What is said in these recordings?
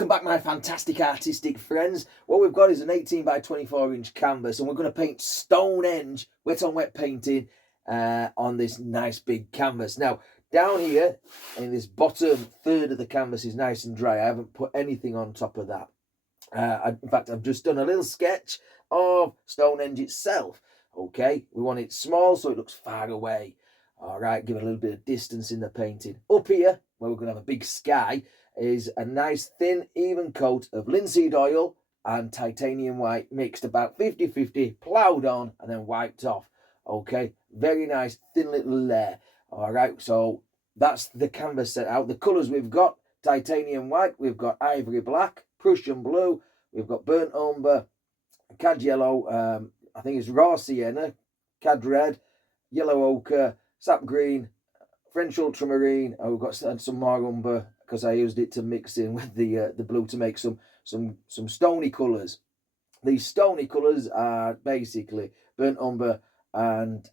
Welcome back, my fantastic artistic friends. What we've got is an 18 by 24 inch canvas, and we're going to paint Stonehenge wet on wet painting on this nice big canvas. Now, down here in this bottom third of the canvas is nice and dry. I haven't put anything on top of that. In fact, I've just done a little sketch of Stonehenge itself. Okay, we want it small so it looks far away. All right, give it a little bit of distance in the painting. Up here, where we're going to have a big sky, is a nice thin, even coat of linseed oil and titanium white mixed about 50-50, ploughed on and then wiped off. Okay, very nice, thin little layer. All right, so that's the canvas set out. The colours we've got: titanium white, we've got ivory black, Prussian blue, we've got burnt umber, cad yellow, I think it's raw sienna, cad red, yellow ochre, sap green, French ultramarine. We've got some more umber because I used it to mix in with the blue to make some stony colours. These stony colours are basically burnt umber and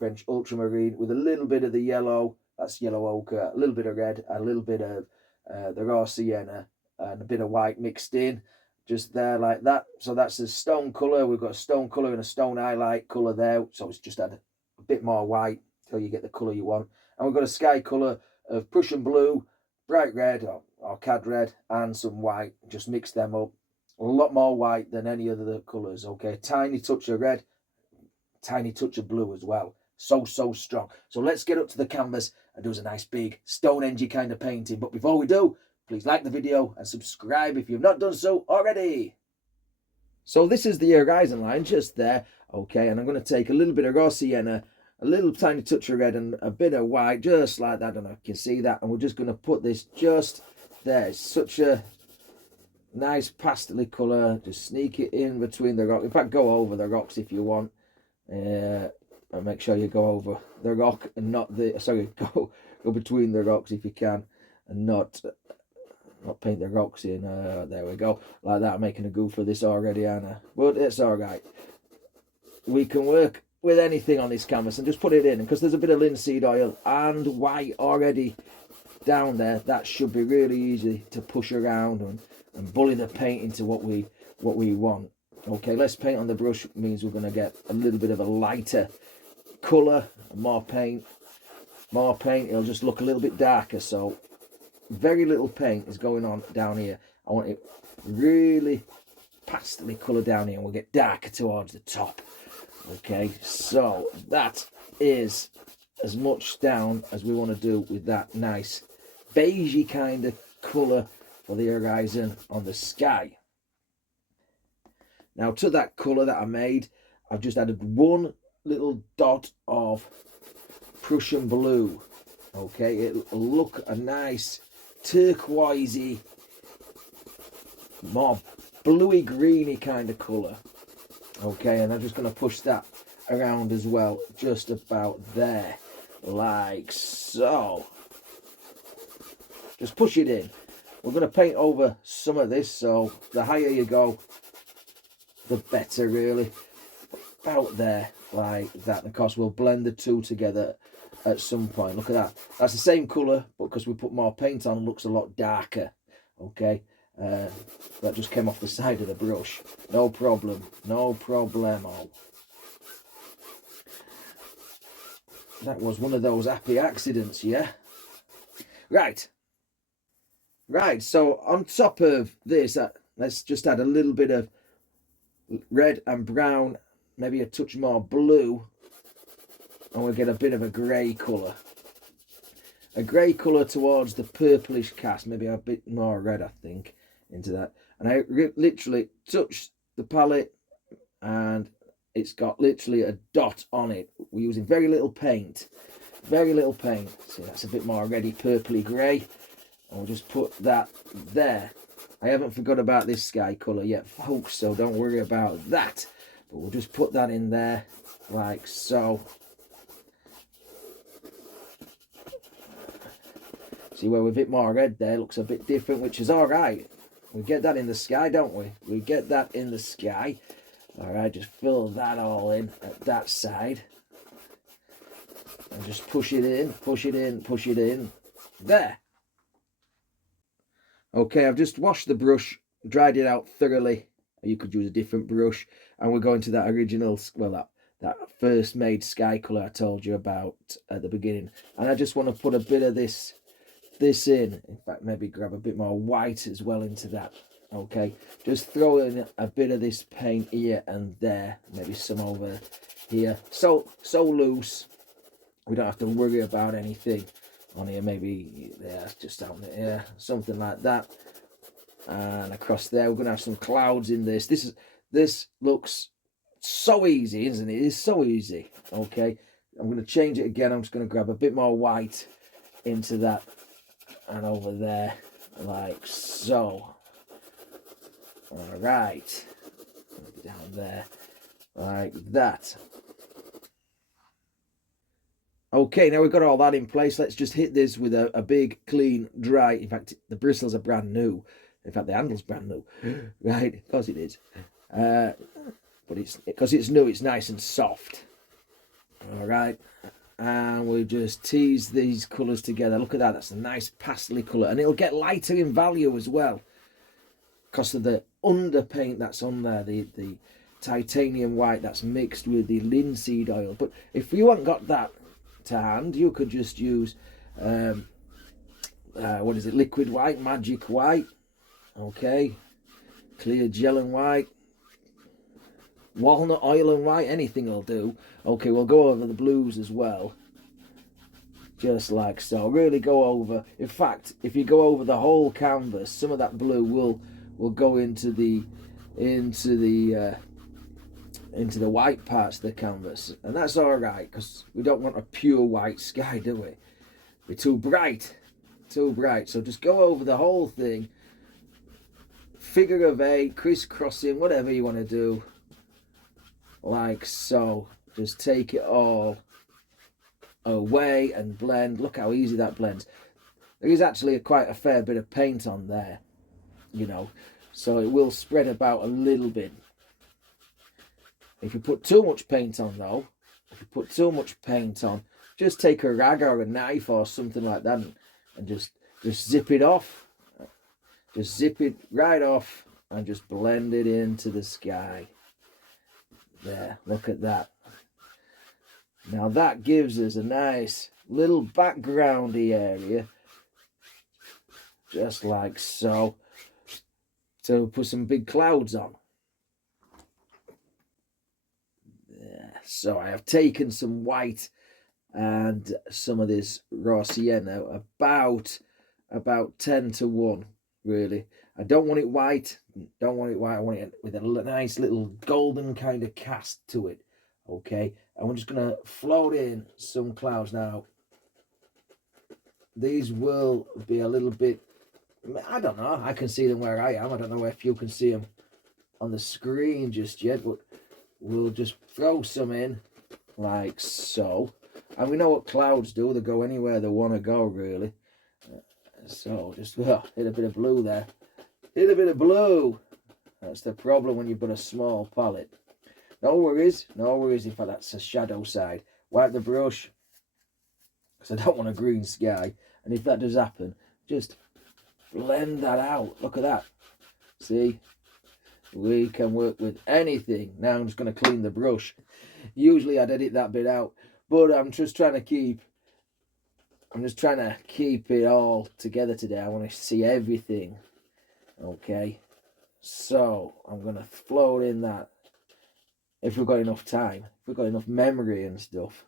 French ultramarine with a little bit of the yellow, that's yellow ochre, a little bit of red, a little bit of the raw sienna, and a bit of white mixed in, just there like that. So that's the stone colour. We've got a stone colour and a stone highlight colour there, so it's just add a bit more white till you get the colour you want. And we've got a sky colour of Prussian blue, bright red or cad red, and some white. Just mix them up. A lot more white than any other colours. Okay, tiny touch of red, tiny touch of blue as well. So strong. So let's get up to the canvas and do us a nice big Stonehenge kind of painting. But before we do, please like the video and subscribe if you've not done so already. So this is the horizon line just there. Okay, and I'm going to take a little bit of raw sienna, a little tiny touch of red and a bit of white, just like that. I don't know if you can see that. And we're just going to put this just there. It's such a nice pastel colour. Just sneak it in between the rocks. In fact, go over the rocks if you want. And make sure you go over the rock and not the, sorry, go between the rocks if you can, and not paint the rocks in. There we go, like that. I'm making a goof of this already, Anna, but it's all right. We can work with anything on this canvas and just put it in, because there's a bit of linseed oil and white already down there. That should be really easy to push around and bully the paint into what we want. Okay, less paint on the brush means we're going to get a little bit of a lighter colour. More paint, it'll just look a little bit darker. So very little paint is going on down here. I want it really pastel colour down here, and we'll get darker towards the top. Okay, so that is as much down as we want to do with that nice beigey kind of colour for the horizon on the sky. Now, to that colour that I made, I've just added one little dot of Prussian blue. Okay, it'll look a nice turquoisey, more bluey greeny kind of colour. Okay, and I'm just going to push that around as well, just about there, like so. Just push it in. We're going to paint over some of this, so the higher you go, the better, really. About there, like that. And of course, we'll blend the two together at some point. Look at that. That's the same colour, but because we put more paint on, it looks a lot darker. Okay. That just came off the side of the brush. No problem. No problemo. That was one of those happy accidents, yeah? Right. Right, so on top of this, let's just add a little bit of red and brown, maybe a touch more blue, and we'll get a bit of a grey colour. A grey colour towards the purplish cast, maybe a bit more red, I think, into that. And I literally touch the palette and it's got literally a dot on it. We're using very little paint. Very little paint. See, that's a bit more reddy, purpley grey. And we'll just put that there. I haven't forgot about this sky colour yet, folks, so don't worry about that. But we'll just put that in there, like so. See where we're a bit more red there, looks a bit different, which is all right. We get that in the sky, don't we? We get that in the sky. All right, just fill that all in at that side. And just push it in, push it in, push it in. There. Okay, I've just washed the brush, dried it out thoroughly. You could use a different brush, and we're going to that original, well, that first made sky colour I told you about at the beginning. And I just want to put a bit of this in. In fact, maybe grab a bit more white as well into that. Okay, just throw in a bit of this paint here and there, maybe some over here. So loose, we don't have to worry about anything on here. Maybe there, just down there, something like that. And across there, we're gonna have some clouds in this. This looks so easy, isn't it? It's so easy. Okay, I'm gonna change it again. I'm just gonna grab a bit more white into that and over there, like so. All right, down there, like that. Okay, now we've got all that in place. Let's just hit this with a big, clean, dry. In fact, the bristles are brand new. In fact, the handle's brand new. Right, of course it is. But it's because it's new, it's nice and soft. All right, and we just tease these colours together. Look at that, that's a nice pastely colour, and it'll get lighter in value as well because of the underpaint that's on there, the titanium white that's mixed with the linseed oil. But if you haven't got that to hand, you could just use what is it, liquid white, magic white, okay, clear gel and white, walnut oil and white, anything will do. Okay, we'll go over the blues as well, just like so. Really go over. In fact, if you go over the whole canvas, some of that blue will go into the white parts of the canvas, and that's all right because we don't want a pure white sky, do we? Be too bright. So just go over the whole thing, figure of eight, crisscrossing, whatever you want to do, like so. Just take it all away and blend. Look how easy that blends. There is actually quite a fair bit of paint on there, you know, so it will spread about a little bit. If you put too much paint on though, just take a rag or a knife or something like that and just zip it off. Just zip it right off and just blend it into the sky. There, look at that. Now that gives us a nice little backgroundy area, just like so. So put some big clouds on. There. So I have taken some white and some of this raw sienna, about 10 to 1, really. I don't want it white. I want it with a nice little golden kind of cast to it. Okay, and we're just gonna float in some clouds now. These will be a little bit, I don't know, I can see them where I am. I don't know if you can see them on the screen just yet, but we'll just throw some in like so. And we know what clouds do, they go anywhere they want to go, really. So just hit a bit of blue there. Hit a bit of blue. That's the problem when you've got a small palette. No worries. In fact, that's a shadow side. Wipe the brush, because I don't want a green sky. And if that does happen, just blend that out. Look at that. See? We can work with anything. Now I'm just going to clean the brush. Usually I'd edit that bit out, but I'm just trying to keep it all together today. I want to see everything. Okay. So I'm going to float in that. If we've got enough time, if we've got enough memory and stuff,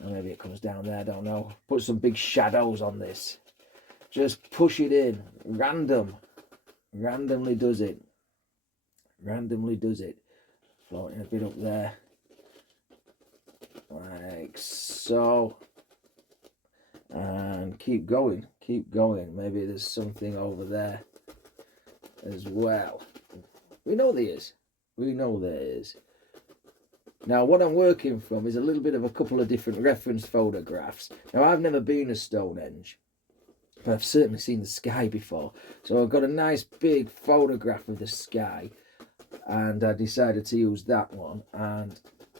or maybe it comes down there, I don't know. Put some big shadows on this. Just push it in. Randomly does it. Floating a bit up there. Like so. And keep going. Maybe there's something over there as well. We know there is. Now, what I'm working from is a little bit of a couple of different reference photographs. Now, I've never been to Stonehenge, but I've certainly seen the sky before. So I've got a nice big photograph of the sky, and I decided to use that one. And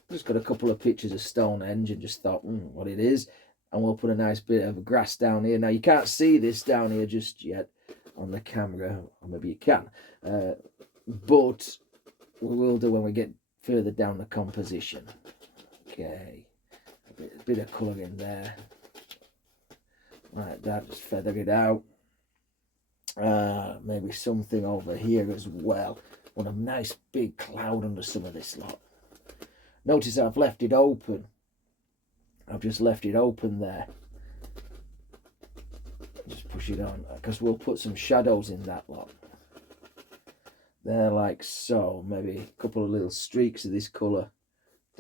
just got a couple of pictures of Stonehenge and just thought, what it is. And we'll put a nice bit of grass down here. Now, you can't see this down here just yet, on the camera, or maybe you can, but we will do when we get further down the composition. Okay, a bit of colour in there, like that, just feather it out. Maybe something over here as well. Want a nice big cloud under some of this lot. Notice I've left it open. I've just left it open there. Just push it on, because we'll put some shadows in that lot. There, like so. Maybe a couple of little streaks of this colour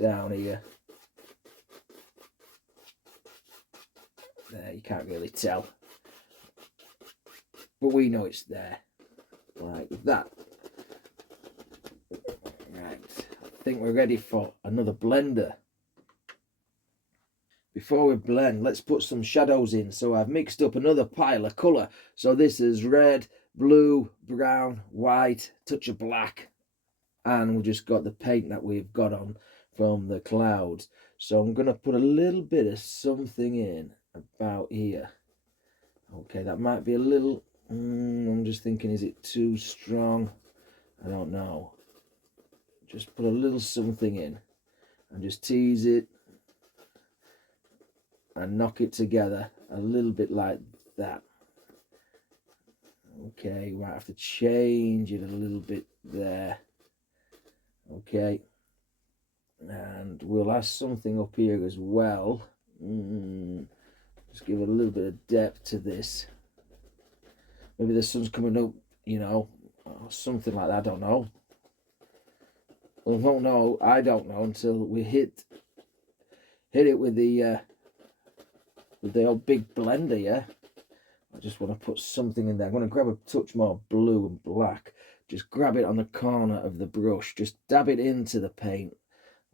down here. There, you can't really tell, but we know it's there, like that. Right, I think we're ready for another blender. Before we blend, let's put some shadows in. So I've mixed up another pile of colour. So this is red, blue, brown, white, touch of black, and we've just got the paint that we've got on from the clouds. So I'm going to put a little bit of something in about here. Okay, that might be a little, I'm just thinking, is it too strong? I don't know. Just put a little something in and just tease it and knock it together a little bit like that. Okay, we might have to change it a little bit there. Okay, and we'll add something up here as well. Just give it a little bit of depth to this. Maybe the sun's coming up, you know, or something like that. I don't know. We won't know. I don't know until we hit it with the old big blender. Yeah, I just want to put something in there. I'm going to grab a touch more blue and black. Just grab it on the corner of the brush. Just dab it into the paint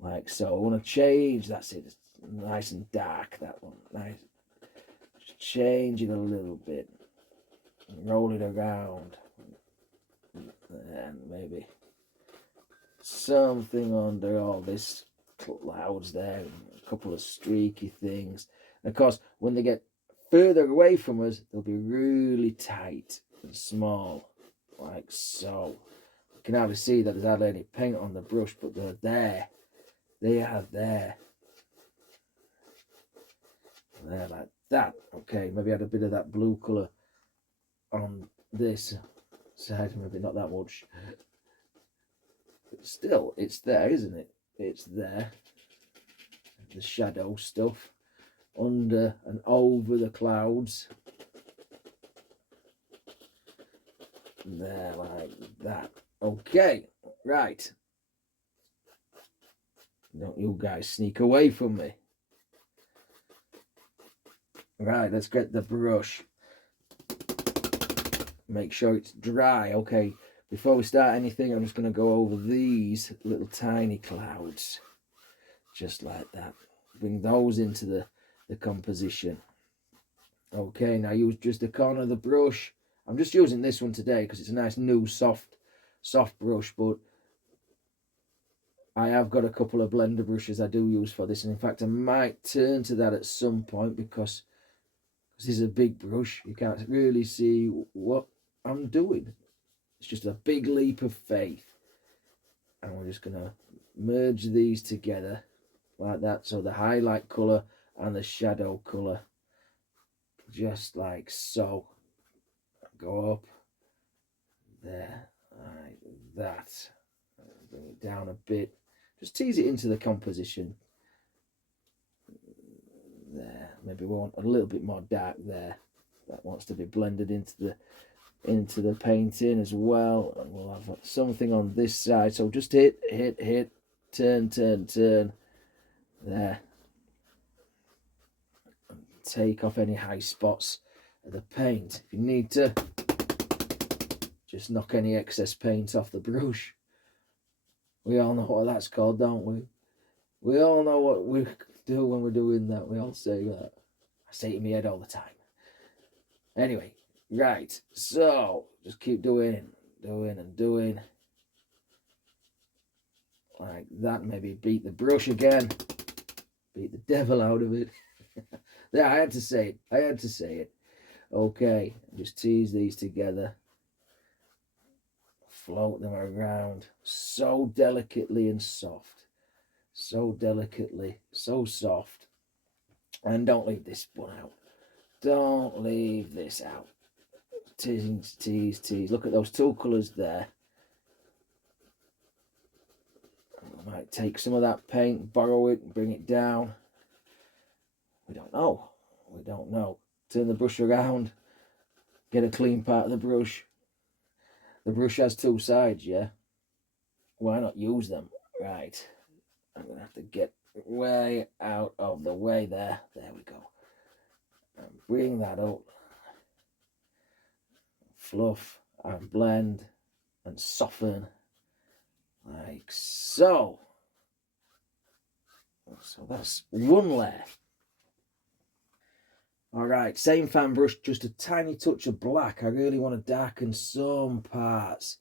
like so. I want to change. That's it. It's nice and dark, that one. Nice. Just change it a little bit. Roll it around. And maybe something under all this clouds there. A couple of streaky things. And of course, when they get further away from us, they'll be really tight and small, like so. You can hardly see that there's hardly any paint on the brush, but they're there. They are there. There, like that. Okay, maybe add a bit of that blue colour on this side, maybe not that much. But still, it's there, isn't it? It's there. The shadow stuff under and over the clouds. There, like that. Okay, right. Don't you guys sneak away from me. Right, let's get the brush. Make sure it's dry. Okay, before we start anything, I'm just going to go over these little tiny clouds. Just like that. Bring those into the composition. Okay, now use just the corner of the brush. I'm just using this one today because it's a nice new soft brush, but I have got a couple of blender brushes I do use for this, and in fact I might turn to that at some point because this is a big brush. You can't really see what I'm doing. It's just a big leap of faith, and we're just gonna merge these together like that, so the highlight colour and the shadow colour, just like so. Go up there, like that. Bring it down a bit. Just tease it into the composition. There, maybe we want a little bit more dark there. That wants to be blended into the painting as well. And we'll have something on this side. So just hit, turn. There. And take off any high spots of the paint. If you need to, just knock any excess paint off the brush. We all know what that's called, don't we? We all know what we do when we're doing that. We all say that. I say it in my head all the time. Anyway, right. So, just keep doing. Like that. Maybe beat the brush again. Beat the devil out of it. There, I had to say it. Okay, just tease these together. Float them around so delicately and soft. So delicately, so soft. And don't leave this one out. Don't leave this out. Tease, tease, tease. Look at those two colours there. I might take some of that paint, borrow it, bring it down. We don't know. We don't know. Turn the brush around. Get a clean part of the brush. The brush has two sides, yeah? Why not use them? Right. I'm going to have to get way out of the way there. There we go. And bring that up. Fluff and blend and soften. Like so. So that's one layer. Alright, same fan brush, just a tiny touch of black. I really want to darken some parts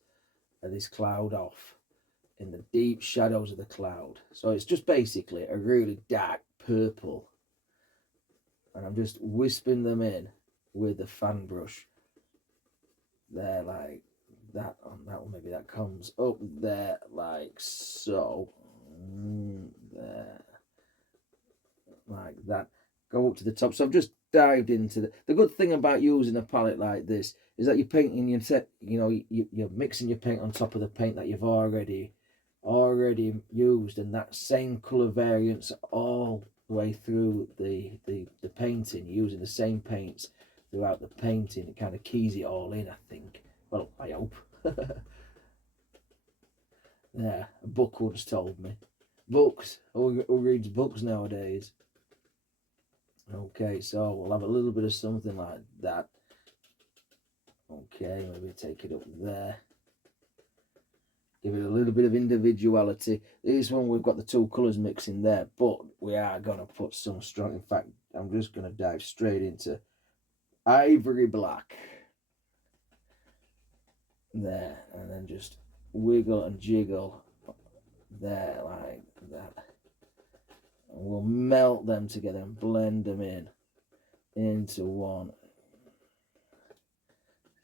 of this cloud off in the deep shadows of the cloud. So it's just basically a really dark purple. And I'm just wisping them in with the fan brush. There, like that. On that one, maybe that comes up there, like so. There. Like that. Go up to the top. So I've just dived into the good thing about using a palette like this is that you're painting your set, you know, you're mixing your paint on top of the paint that you've already used, and that same color variance all the way through the painting. You're using the same paints throughout the painting. It kind of keys it all in, I think. Well, I hope. Yeah, a book would have told me. Books. Who reads books nowadays? Okay, so we'll have a little bit of something like that. Okay, maybe take it up there. Give it a little bit of individuality. This one, we've got the two colours mixing there, but we are going to put some strong... In fact, I'm just going to dive straight into ivory black. There, and then just wiggle and jiggle there, like that. And we'll melt them together and blend them into one.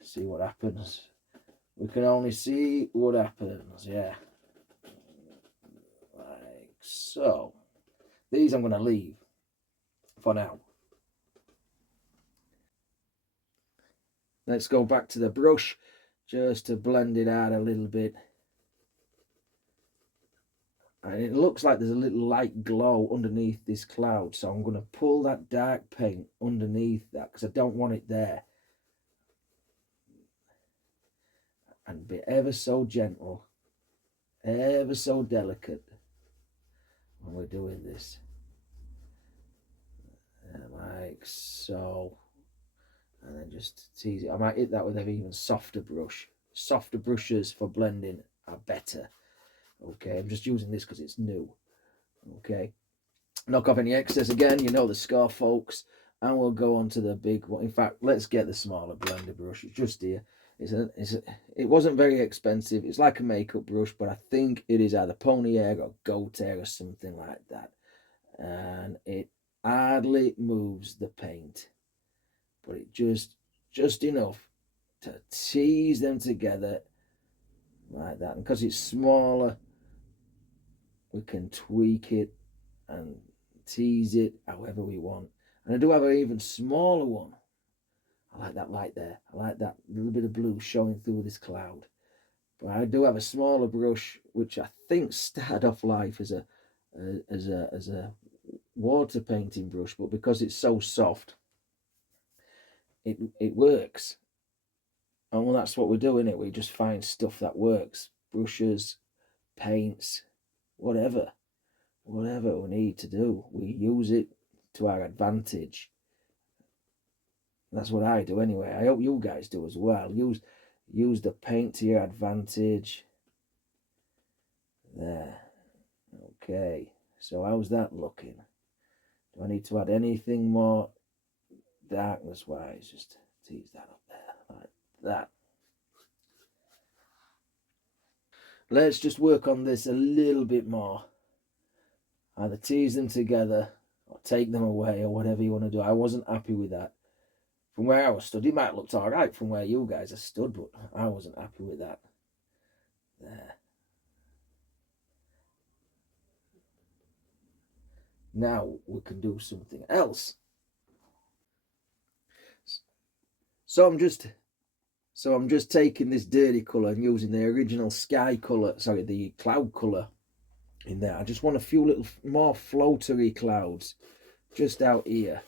See what happens. We can only see what happens, yeah. Like so. These I'm going to leave for now. Let's go back to the brush just to blend it out a little bit. And it looks like there's a little light glow underneath this cloud, so I'm going to pull that dark paint underneath that because I don't want it there. And be ever so gentle, ever so delicate when we're doing this. Like so. And then just tease it. I might hit that with an even softer brush. Softer brushes for blending are better. Okay, I'm just using this because it's new. Okay, knock off any excess again, you know the score, folks, and we'll go on to the big one. In fact, let's get the smaller blender brush. It's just here. It wasn't very expensive. It's like a makeup brush, but I think it is either pony hair or goat hair or something like that. And it hardly moves the paint, but it just enough to tease them together like that. And because it's smaller, we can tweak it and tease it however we want. And I do have an even smaller one. I like that light there. I like that little bit of blue showing through this cloud. But I do have a smaller brush, which I think started off life as a water painting brush, but because it's so soft, it works. And well, that's what we're doing. We just find stuff that works. Brushes, paints, whatever we need to do, we use it to our advantage. That's what I do anyway. I hope you guys do as well. Use the paint to your advantage. There. Okay, so how's that looking? Do I need to add anything more darkness wise? Just tease that up there like that. Let's just work on this a little bit more. Either tease them together or take them away or whatever you want to do. I wasn't happy with that. from where I was stood, it might have looked all right from where you guys are stood, but I wasn't happy with that. There. Now we can do something else. So I'm just taking this dirty colour and using the original sky colour, sorry, the cloud colour in there. I just want a few little more floatery clouds just out here.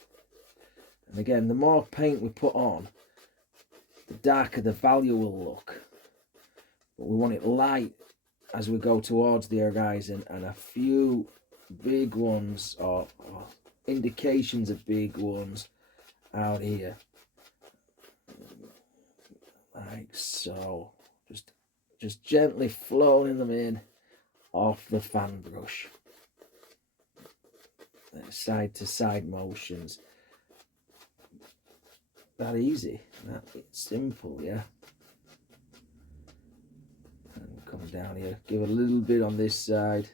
And again, the more paint we put on, the darker the value will look. But we want it light as we go towards the horizon, and a few big ones or indications of big ones out here. Like so. Just gently flowing them in off the fan brush. Side to side motions. That easy. That simple, yeah. And come down here. Give a little bit on this side.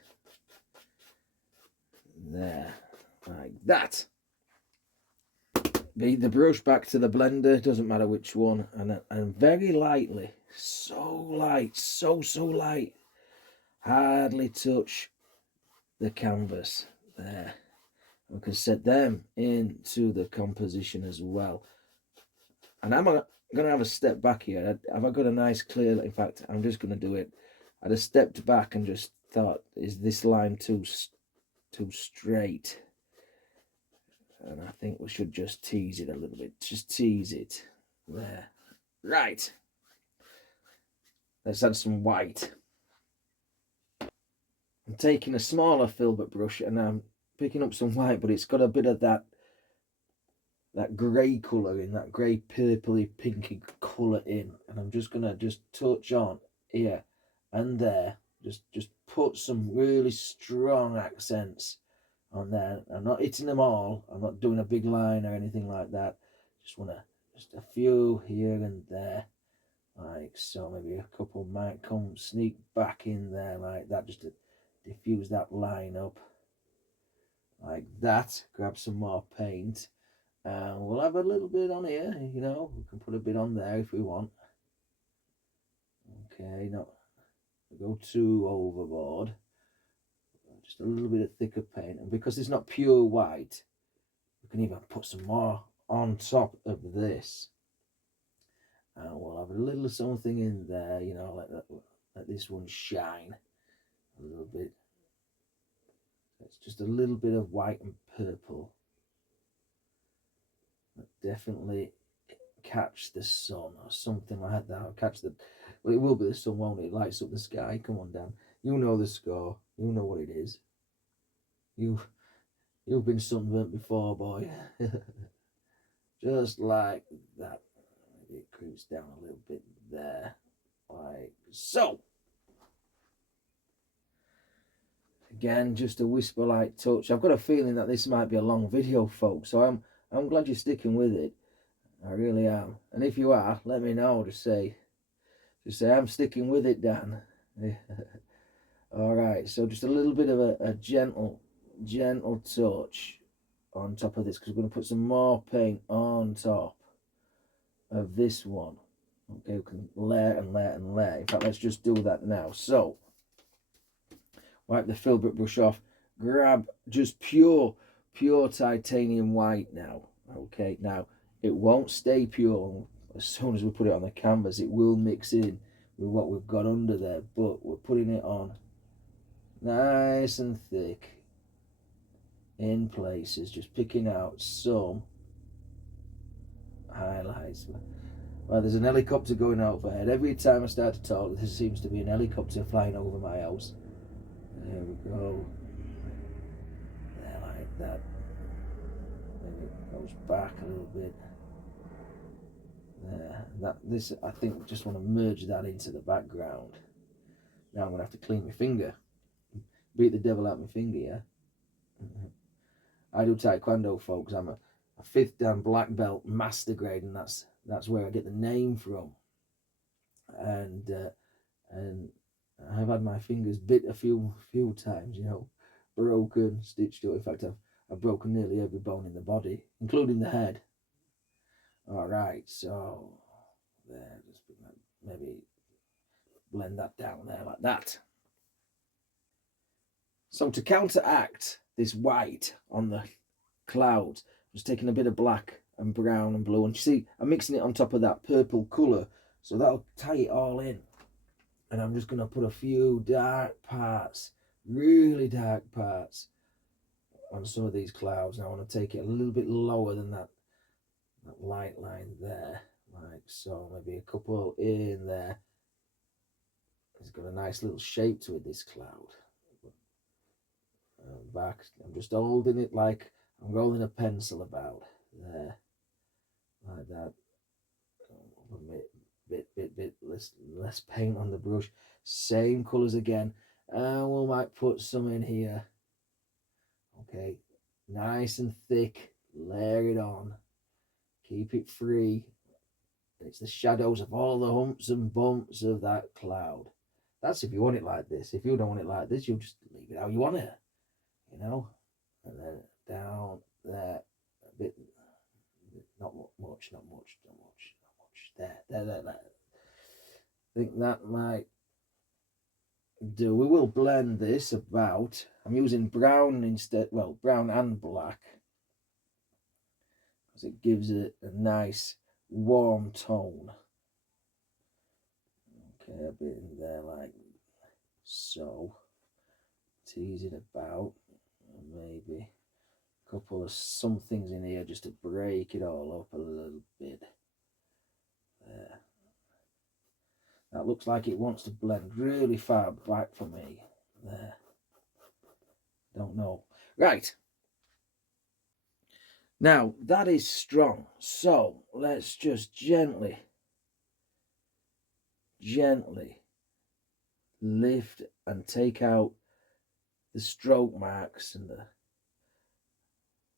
There. Like that. Beat the brush back to the blender, doesn't matter which one, and very lightly, so light, so light, hardly touch the canvas there. We can set them into the composition as well. And I'm going to have a step back here. Have I got a nice clear, in fact, I'm just going to do it. I just stepped back and just thought, is this line too straight? And I think we should just tease it a little bit. Just tease it. There. Right. Let's add some white. I'm taking a smaller filbert brush and I'm picking up some white, but it's got a bit of that grey colour in, that grey purpley pinky colour in. And I'm just going to just touch on here and there. Just put some really strong accents on there. I'm not hitting them all. I'm not doing a big line or anything like that. Just a few here and there, like so. Maybe a couple might come sneak back in there like that, just to diffuse that line up like that. Grab some more paint and we'll have a little bit on here, you know, we can put a bit on there if we want. Okay, not go too overboard. Just a little bit of thicker paint, and because it's not pure white, we can even put some more on top of this, and we'll have a little something in there, you know, let this one shine a little bit. It's just a little bit of white and purple that definitely catch the sun or something like that. I'll catch the, well, it will be the sun, won't it? It lights up the sky. Come on, Dan, you know the score, you know what it is. You've been sunburnt before, boy. Just like that. Maybe it creeps down a little bit there, like so. Again, just a whisper-like touch. I've got a feeling that this might be a long video, folks, so I'm glad you're sticking with it. I really am. And if you are, let me know. Just say I'm sticking with it, Dan. All right. So just a little bit of a gentle touch on top of this, because we're going to put some more paint on top of this one. Okay, we can layer and layer and layer. In fact, let's just do that now. So wipe the filbert brush off, grab just pure titanium white now. Okay, now it won't stay pure. As soon as we put it on the canvas, it will mix in with what we've got under there, but we're putting it on nice and thick in places, just picking out some highlights. Well, there's an helicopter going overhead. Every time I start to talk, there seems to be an helicopter flying over my house. There we go. There, like that. Then it goes back a little bit. There. This, I think, just want to merge that into the background. Now I'm going to have to clean my finger. Beat the devil out my finger, yeah? I do taekwondo, folks. I'm a 5th dan black belt master grade, and that's where I get the name from. And I've had my fingers bit a few times, you know, broken, stitched up. In fact, I've broken nearly every bone in the body, including the head. All right, so there, just maybe blend that down there like that. So to counteract this white on the clouds, I'm just taking a bit of black and brown and blue, and you see I'm mixing it on top of that purple colour, so that'll tie it all in. And I'm just going to put a few dark parts, really dark parts, on some of these clouds. Now I want to take it a little bit lower than that light line there, like so. Maybe a couple in there. It's got a nice little shape to it, this cloud. Back, I'm just holding it like I'm rolling a pencil about there, like that. A bit less paint on the brush. Same colours again, and we might put some in here. Okay, nice and thick. Layer it on. Keep it free. It's the shadows of all the humps and bumps of that cloud. That's if you want it like this. If you don't want it like this, you'll just leave it how you want it. You know, and then down there a bit, not much. There. I think that might do. We will blend this about. I'm using brown instead, well, brown and black, because it gives it a nice warm tone. Okay, a bit in there like so. Tease it about. Maybe a couple of some things in here just to break it all up a little bit. There. That looks like it wants to blend really far back for me. There. Don't know. Right. Now, that is strong. So, let's just gently lift and take out the stroke marks and the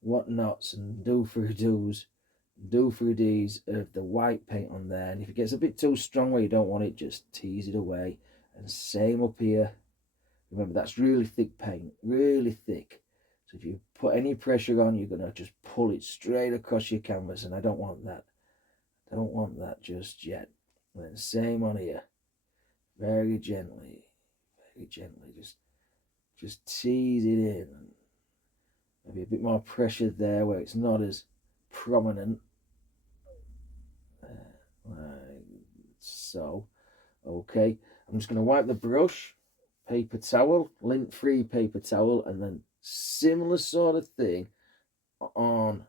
whatnots and do-for-do's, do-for-dees of the white paint on there. And if it gets a bit too strong where you don't want it, just tease it away. And same up here. Remember, that's really thick paint, really thick. So if you put any pressure on, you're going to just pull it straight across your canvas, and I don't want that. I don't want that just yet. And then same on here. Very gently, just tease it in. Maybe a bit more pressure there where it's not as prominent. Like so. Okay, I'm just going to wipe the brush, paper towel, lint-free paper towel, and then similar sort of thing on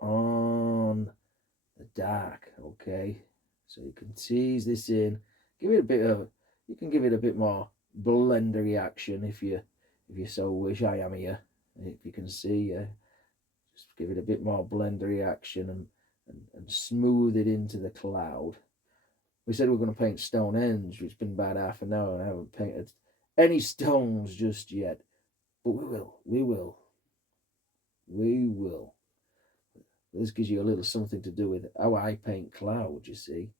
the dark. Okay, so you can tease this in, give it a bit of, you can give it a bit more blendery action if you so wish. I am here, if you can see. Just give it a bit more blendery action and smooth it into the cloud. We said we were going to paint Stonehenge. It's been about half an hour and I haven't painted any stones just yet. But we will. This gives you a little something to do with how I paint clouds, you see.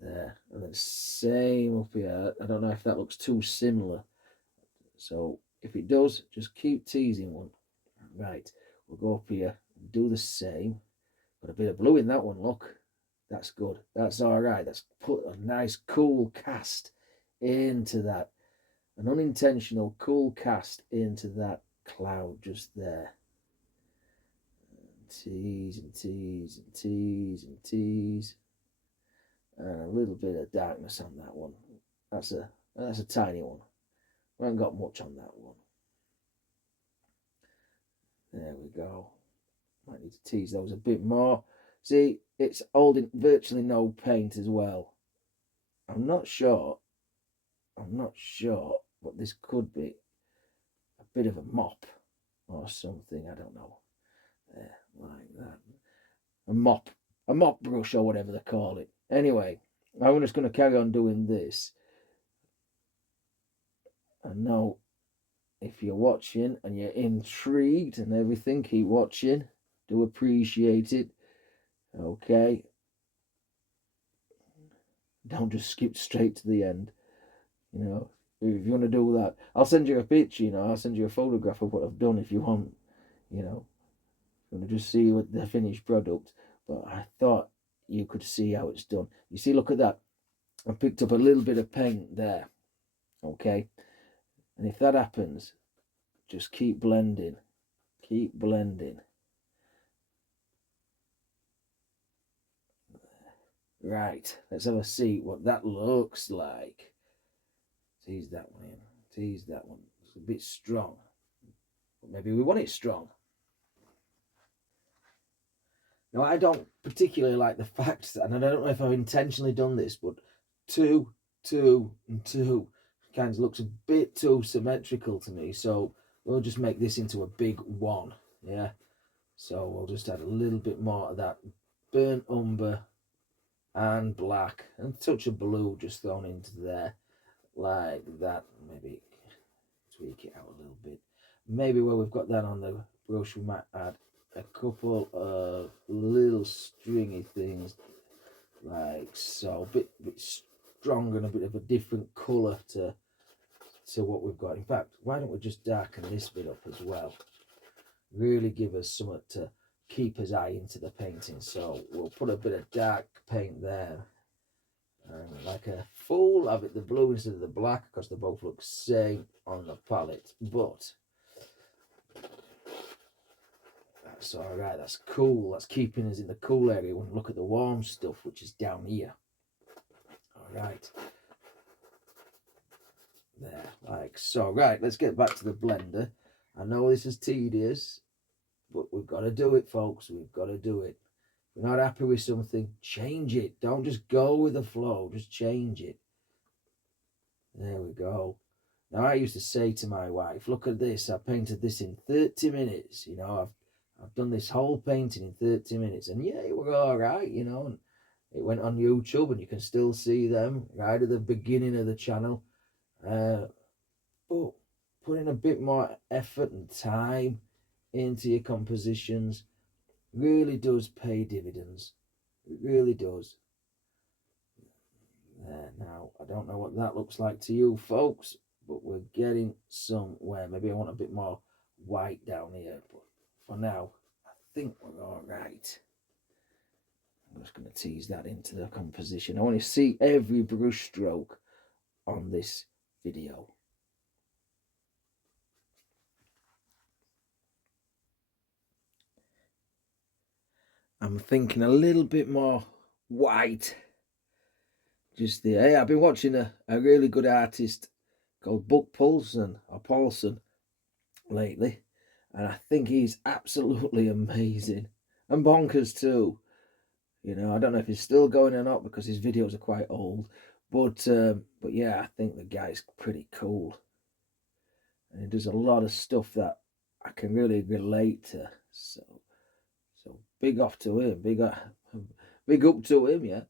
There. And then same up here. I don't know if that looks too similar. So if it does, just keep teasing one. Right. We'll go up here and do the same. Got a bit of blue in that one, look. That's good. That's all right. That's put a nice cool cast into that. An unintentional cool cast into that cloud just there. Tease and tease and tease and tease. And a little bit of darkness on that one. That's a tiny one. We haven't got much on that one. There we go. Might need to tease those a bit more. See, it's holding virtually no paint as well. I'm not sure, but this could be a bit of a mop or something. I don't know. There, like that. A mop brush or whatever they call it. Anyway, I'm just going to carry on doing this. I know if you're watching and you're intrigued and everything, keep watching. Do appreciate it. Okay. Don't just skip straight to the end. You know, if you want to do that, I'll send you a picture, I'll send you a photograph of what I've done if you want. you know, I'm going to just see what the finished product. But I thought you could see how it's done. You see, look at that. I picked up a little bit of paint there. Okay. And if that happens, just keep blending. Keep blending. Right. Let's have a see what that looks like. Tease that one in. Tease that one. It's a bit strong. But maybe we want it strong. Now, I don't particularly like the fact that, and I don't know if I've intentionally done this, but 2, 2, and 2 kind of looks a bit too symmetrical to me. So we'll just make this into a big 1. Yeah. So we'll just add a little bit more of that burnt umber and black and a touch of blue just thrown into there like that. Maybe tweak it out a little bit. Maybe where we've got that on the brush, we might add a couple of little stringy things like so, a bit stronger and a bit of a different colour to what we've got. In fact, why don't we just darken this bit up as well? Really give us something to keep his eye into the painting. So we'll put a bit of dark paint there. And like a fool, have it the blue instead of the black because they both look same on the palette. But that's all right. That's cool. That's keeping us in the cool area when we look at the warm stuff, which is down here. All right. There, like so. Right, let's get back to the blender. I know this is tedious, but we've got to do it, folks. We've got to do it. If you're not happy with something, change it. Don't just go with the flow. Just change it. There we go. Now, I used to say to my wife, look at this. I painted this in 30 minutes. You know, I've done this whole painting in 30 minutes. And yeah, it was all right, you know. And it went on YouTube and you can still see them right at the beginning of the channel. But putting a bit more effort and time into your compositions really does pay dividends. It really does. There, now, I don't know what that looks like to you folks, but we're getting somewhere. Maybe I want a bit more white down here, but for now, I think we're all right. I'm just going to tease that into the composition. I want to see every brush stroke on this video. I'm thinking a little bit more white. Just there. Hey, I've been watching a really good artist called Buck Paulson lately. And I think he's absolutely amazing. And bonkers too. You know, I don't know if he's still going or not because his videos are quite old. But yeah, I think the guy's pretty cool. And he does a lot of stuff that I can really relate to. So big off to him. Big up to him, yeah.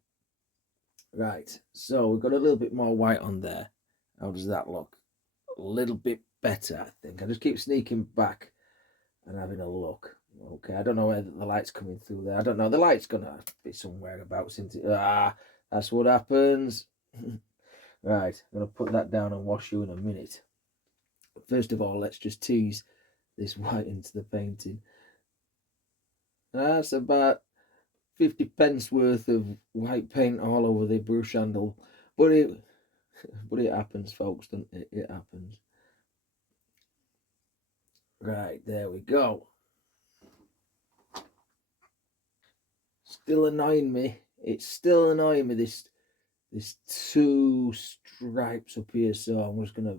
Right, so we've got a little bit more white on there. How does that look? A little bit better, I think. I just keep sneaking back and having a look. Okay, I don't know where the light's coming through there. I don't know. The light's going to be somewhere about. That's what happens. Right, I'm going to put that down and wash you in a minute. First of all, let's just tease this white into the painting. That's about 50 pence worth of white paint all over the brush handle. But it happens, folks, doesn't it? It happens. Right, there we go. Still annoying me. It's still annoying me, this 2 stripes up here. So I'm just going to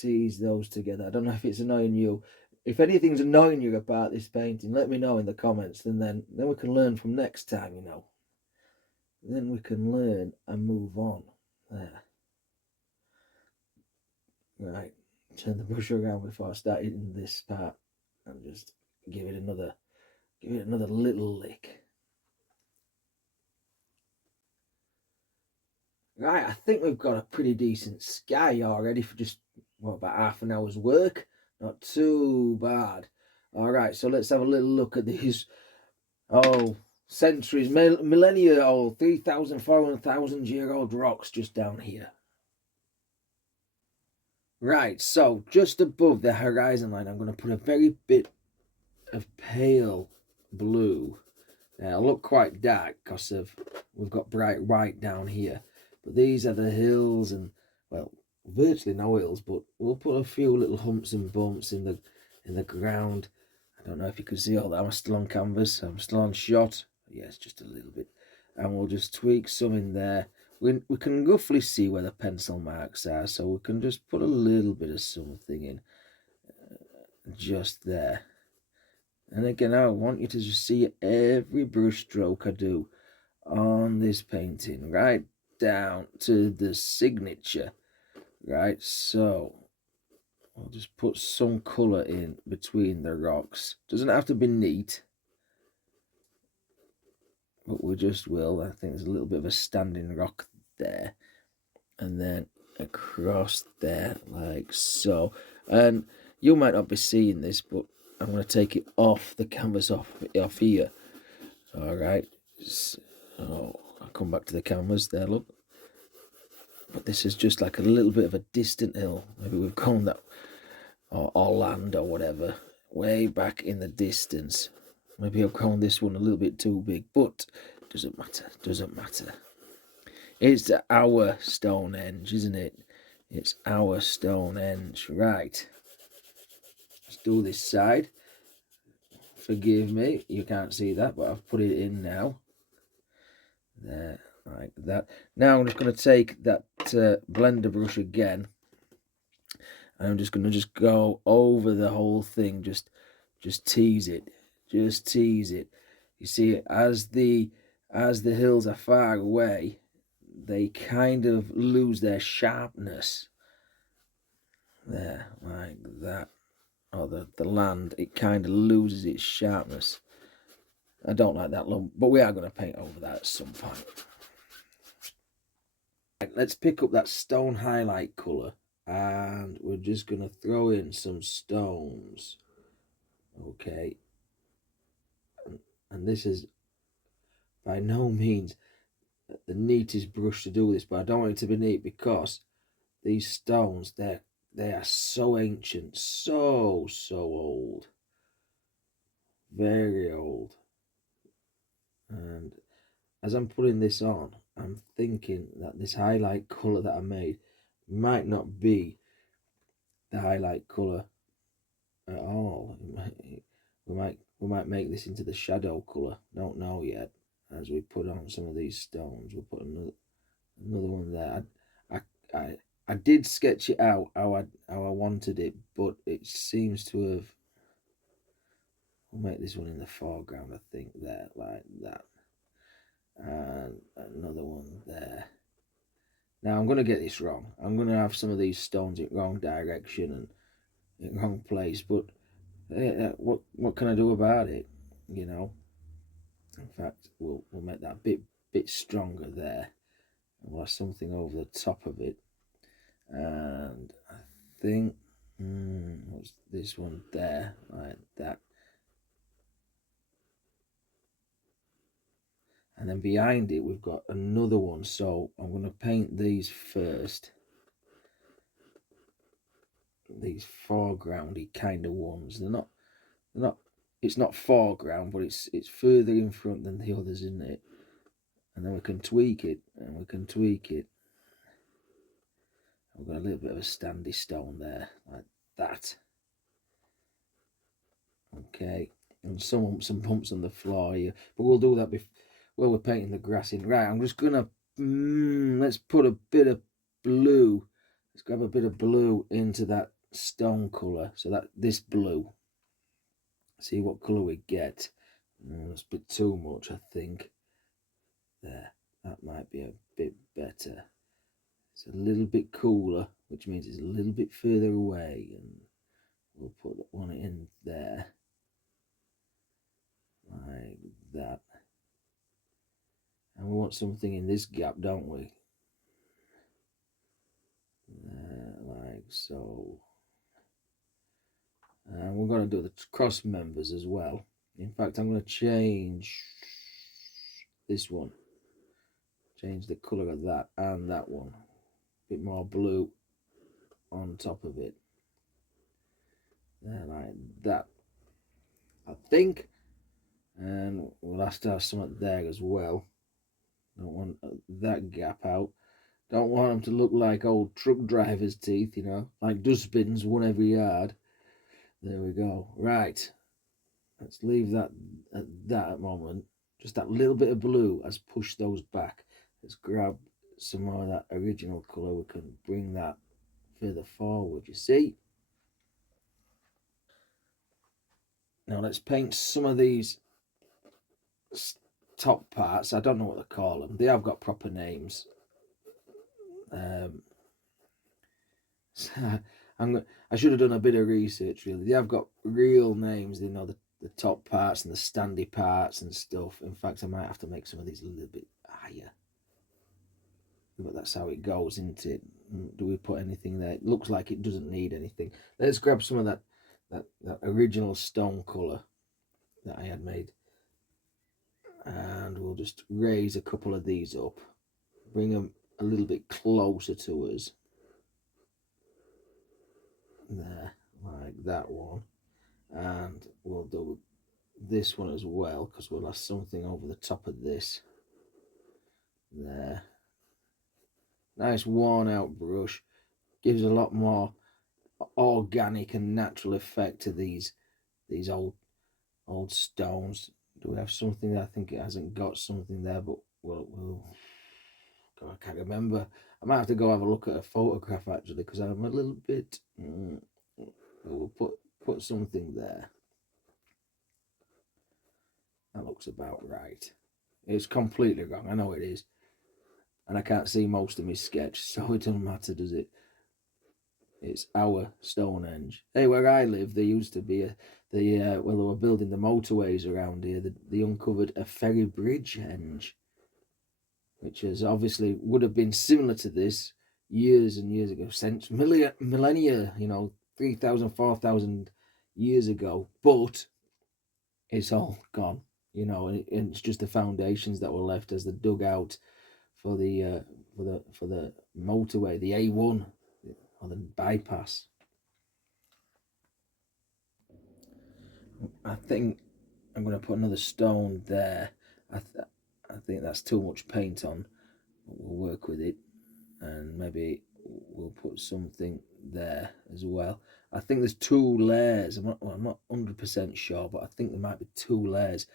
tease those together. I don't know if it's annoying you. If anything's annoying you about this painting, let me know in the comments, and then we can learn from next time, you know. Then we can learn and move on. There. Right. Turn the brush around before I start hitting this part and just give it another little lick. Right, I think we've got a pretty decent sky already for just about half an hour's work. Not too bad. All right, so let's have a little look at these. Centuries, millennia old, 3,000, 400,000-year-old rocks just down here. Right, so just above the horizon line, I'm going to put a very bit of pale blue. It'll look quite dark because we've got bright white down here. But these are the hills, and well, virtually no hills, but we'll put a few little humps and bumps in the ground. I don't know if you can see all that. I'm still on canvas. I'm still on shot. Yes, just a little bit. And we'll just tweak some in there. We can roughly see where the pencil marks are, so we can just put a little bit of something in just there. And again, I want you to just see every brush stroke I do on this painting, right down to the signature, right? So I'll just put some colour in between the rocks. Doesn't have to be neat, but we just will. I think there's a little bit of a standing rock there, and then across there like so. And you might not be seeing this, but I'm going to take it off the canvas, off here. All right, so I'll come back to the canvas there, look. But this is just like a little bit of a distant hill. Maybe we've gone that, or land or whatever, way back in the distance. Maybe I've gone this one a little bit too big, but doesn't matter, doesn't matter. It's our Stonehenge, isn't it? It's our Stonehenge, right. Let's do this side. Forgive me, you can't see that, but I've put it in now. There, like that. Now I'm just going to take that blender brush again, and I'm just going to go over the whole thing, just tease it, just tease it. You see, as the hills are far away, they kind of lose their sharpness. There, like that. Or the land, it kind of loses its sharpness. I don't like that look, but we are going to paint over that at some point. Right, let's pick up that stone highlight colour, and we're just going to throw in some stones. Okay. And this is by no means the neatest brush to do this, but I don't want it to be neat because these stones, they are so ancient, so old, very old. And as I'm putting this on, I'm thinking that this highlight colour that I made might not be the highlight colour at all. We might make this into the shadow colour. Don't know yet. As we put on some of these stones, we'll put another one there. I did sketch it out how I wanted it, but it seems to have. We'll make this one in the foreground, I think, there, like that. And another one there. Now I'm going to get this wrong. I'm going to have some of these stones in wrong direction and in wrong place, but what can I do about it? You know. In fact, we'll make that bit stronger there. And we'll have something over the top of it. And I think what's this one there, like that. And then behind it, we've got another one. So I'm going to paint these first. These foregroundy kind of ones. They're not. It's not foreground, but it's further in front than the others, isn't it? And then we can tweak it, and we can tweak it. I've got a little bit of a standy stone there, like that. Okay, and some bumps on the floor here, but we'll do that while we're painting the grass in. Right, I'm just gonna let's put a bit of blue. Let's grab a bit of blue into that stone colour, so that this blue. See what colour we get. That's a bit too much, I think. There, that might be a bit better. It's a little bit cooler, which means it's a little bit further away, and we'll put that one in there, like that. And we want something in this gap, don't we? Like so. And we're going to do the cross members as well. In fact, I'm going to change this one. Change the colour of that and that one. A bit more blue on top of it. There, like that. I think. And we'll have to have something there as well. Don't want that gap out. Don't want them to look like old truck drivers' teeth, you know, like dustbins, one every yard. There we go. Right. Let's leave that at that moment. Just that little bit of blue has pushed those back. Let's grab some more of that original colour. We can bring that further forward, you see. Now let's paint some of these top parts. I don't know what they call them. They have got proper names. I should have done a bit of research, really. They have got real names, you know, the top parts and the standy parts and stuff. In fact, I might have to make some of these a little bit higher. But that's how it goes, isn't it? Do we put anything there? It looks like it doesn't need anything. Let's grab some of that original stone colour that I had made. And we'll just raise a couple of these up. Bring them a little bit closer to us. There, like that one. And we'll do this one as well, because we'll have something over the top of this. There. Nice worn out brush. Gives a lot more organic and natural effect to these old stones. Do we have something there? I think it hasn't got something there, but we'll God, I can't remember. I might have to go have a look at a photograph actually, because I'm a little bit. We'll put something there. That looks about right. It's completely wrong. I know it is, and I can't see most of my sketch, so it doesn't matter, does it? It's our Stonehenge. Hey, where I live, there used to be well, they were building the motorways around here. They uncovered a ferry bridge henge, which is obviously would have been similar to this years and years ago, since millennia, you know, 3,000, 4,000 years ago, but it's all gone, you know, and it's just the foundations that were left as the dugout for the motorway, the A1 or the bypass. I think I'm going to put another stone there. I think that's too much paint on. We'll work with it, and maybe we'll put something there as well. I think there's two layers. I'm not 100% sure, but I think there might be two layers.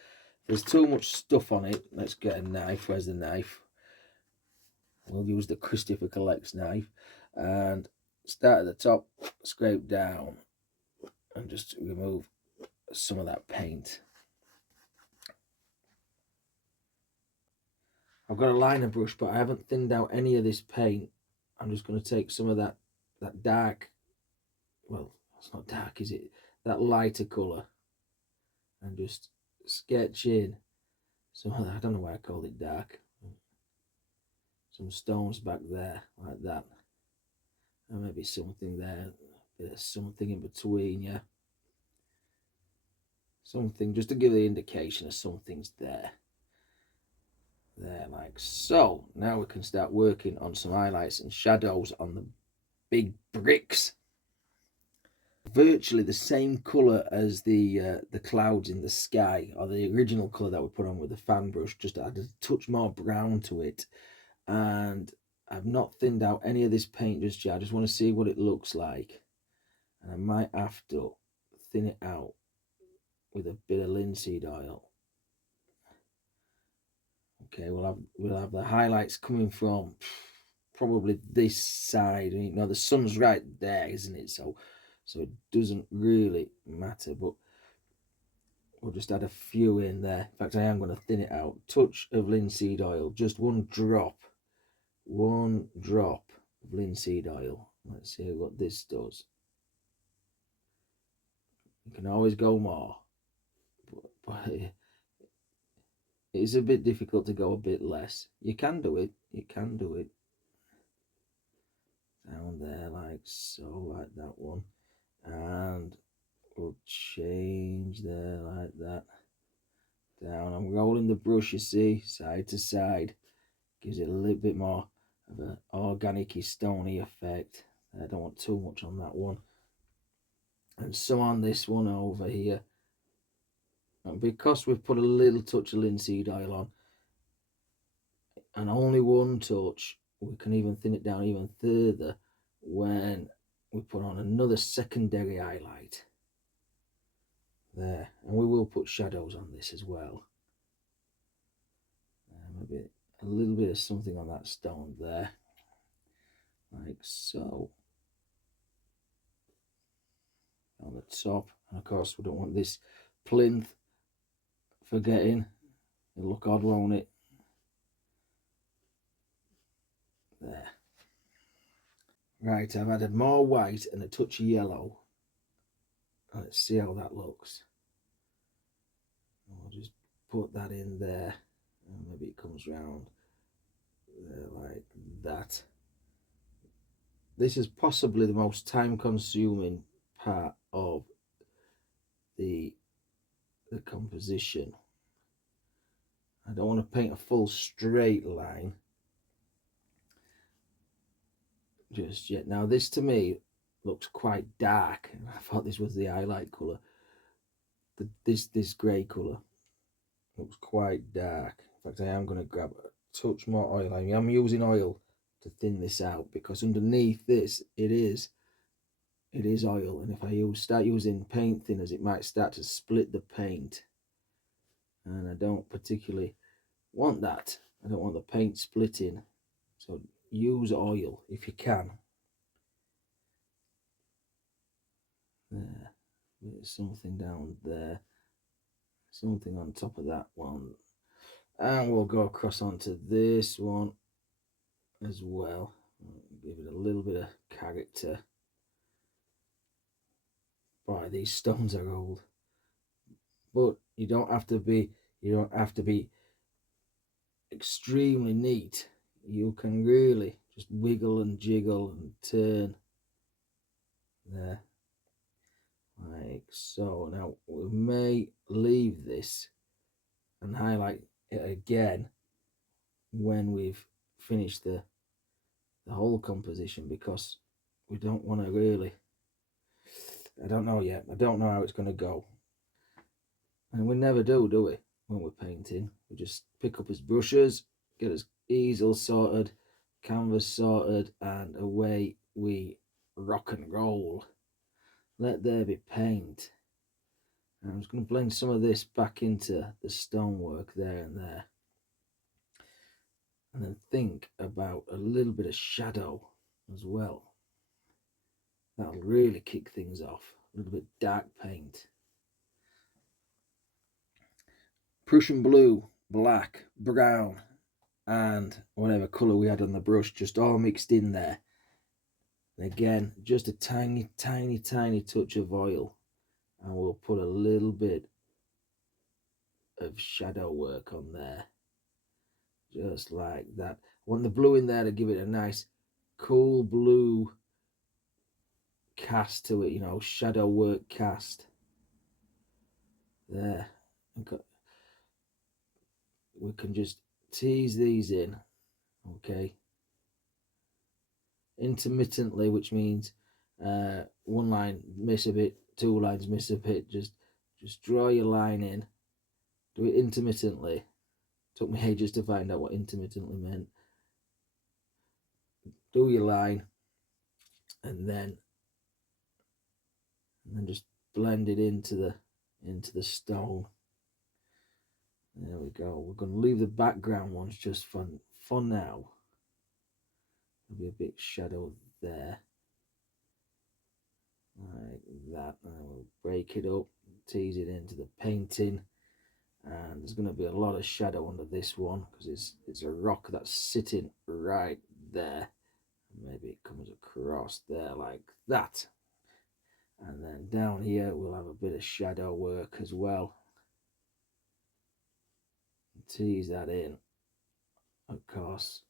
If there's too much stuff on it, let's get a knife. Where's the knife? We'll use the Christopher Collects knife and start at the top, scrape down, and just remove some of that paint. I've got a liner brush, but I haven't thinned out any of this paint. I'm just going to take some of that dark, well, it's not dark, is it? That lighter colour, and just sketch in some of that. I don't know why I called it dark. Some stones back there, like that. And maybe something there, a bit of something in between, yeah. Something, just to give the indication of something's there. There, like so. Now we can start working on some highlights and shadows on the big bricks. Virtually the same colour as the clouds in the sky, or the original colour that we put on with the fan brush, just add a touch more brown to it. And I've not thinned out any of this paint just yet. I just want to see what it looks like, and I might have to thin it out with a bit of linseed oil. Okay, we'll have the highlights coming from probably this side. You know, the sun's right there, isn't it? So it doesn't really matter, but we'll just add a few in there. In fact, I am going to thin it out. Touch of linseed oil, just one drop of linseed oil. Let's see what this does. You can always go more, but it's a bit difficult to go a bit less. You can do it. Down there, like so, like that one. And we'll change there, like that. Down. I'm rolling the brush, you see, side to side. Gives it a little bit more of an organic-y, stony effect. I don't want too much on that one. And some on this one over here. And because we've put a little touch of linseed oil on, and only one touch, we can even thin it down even further when we put on another secondary highlight. There. And we will put shadows on this as well. Maybe a little bit of something on that stone there. Like so. On the top. And of course we don't want this plinth forgetting. It'll look odd, won't it? There. Right, I've added more white and a touch of yellow. Let's see how that looks. I'll just put that in there. And maybe it comes round there like that. This is possibly the most time-consuming part of the composition. I don't want to paint a full straight line just yet. Now this to me looks quite dark. I thought this was the highlight colour. This grey colour looks quite dark. In fact, I am going to grab a touch more oil. I'm using oil to thin this out because underneath this it is oil, and if I start using paint thinners, it might start to split the paint, and I don't particularly want that. I don't want the paint splitting, so use oil if you can. There, there's something down there, something on top of that one, and we'll go across onto this one as well. Give it a little bit of character. Boy, these stones are old, but you don't have to be extremely neat. You can really just wiggle and jiggle and turn there like so. Now we may leave this and highlight it again when we've finished the whole composition, because we don't want to really, I don't know yet. I don't know how it's going to go, and we never do we, when we're painting? We just pick up his brushes, get his easel sorted, canvas sorted, and away we rock and roll. Let there be paint. And I'm just going to blend some of this back into the stonework there and there, and then think about a little bit of shadow as well. That'll really kick things off. A little bit dark paint. Prussian blue, black, brown, and whatever colour we had on the brush, just all mixed in there. And again, just a tiny touch of oil, and we'll put a little bit of shadow work on there, just like that. I want the blue in there to give it a nice cool blue cast to it, you know, shadow work cast. There. We can just tease these in, okay, intermittently, which means one line miss a bit, two lines miss a bit. Just draw your line in, do it intermittently. Took me ages to find out what intermittently meant. Do your line, and then just blend it into the stone. There we go. We're going to leave the background ones just for now. There'll be a bit shadow there, like that. And we'll break it up, tease it into the painting, and there's going to be a lot of shadow under this one because it's a rock that's sitting right there. Maybe it comes across there like that, and then down here we'll have a bit of shadow work as well. Tease that in, of course.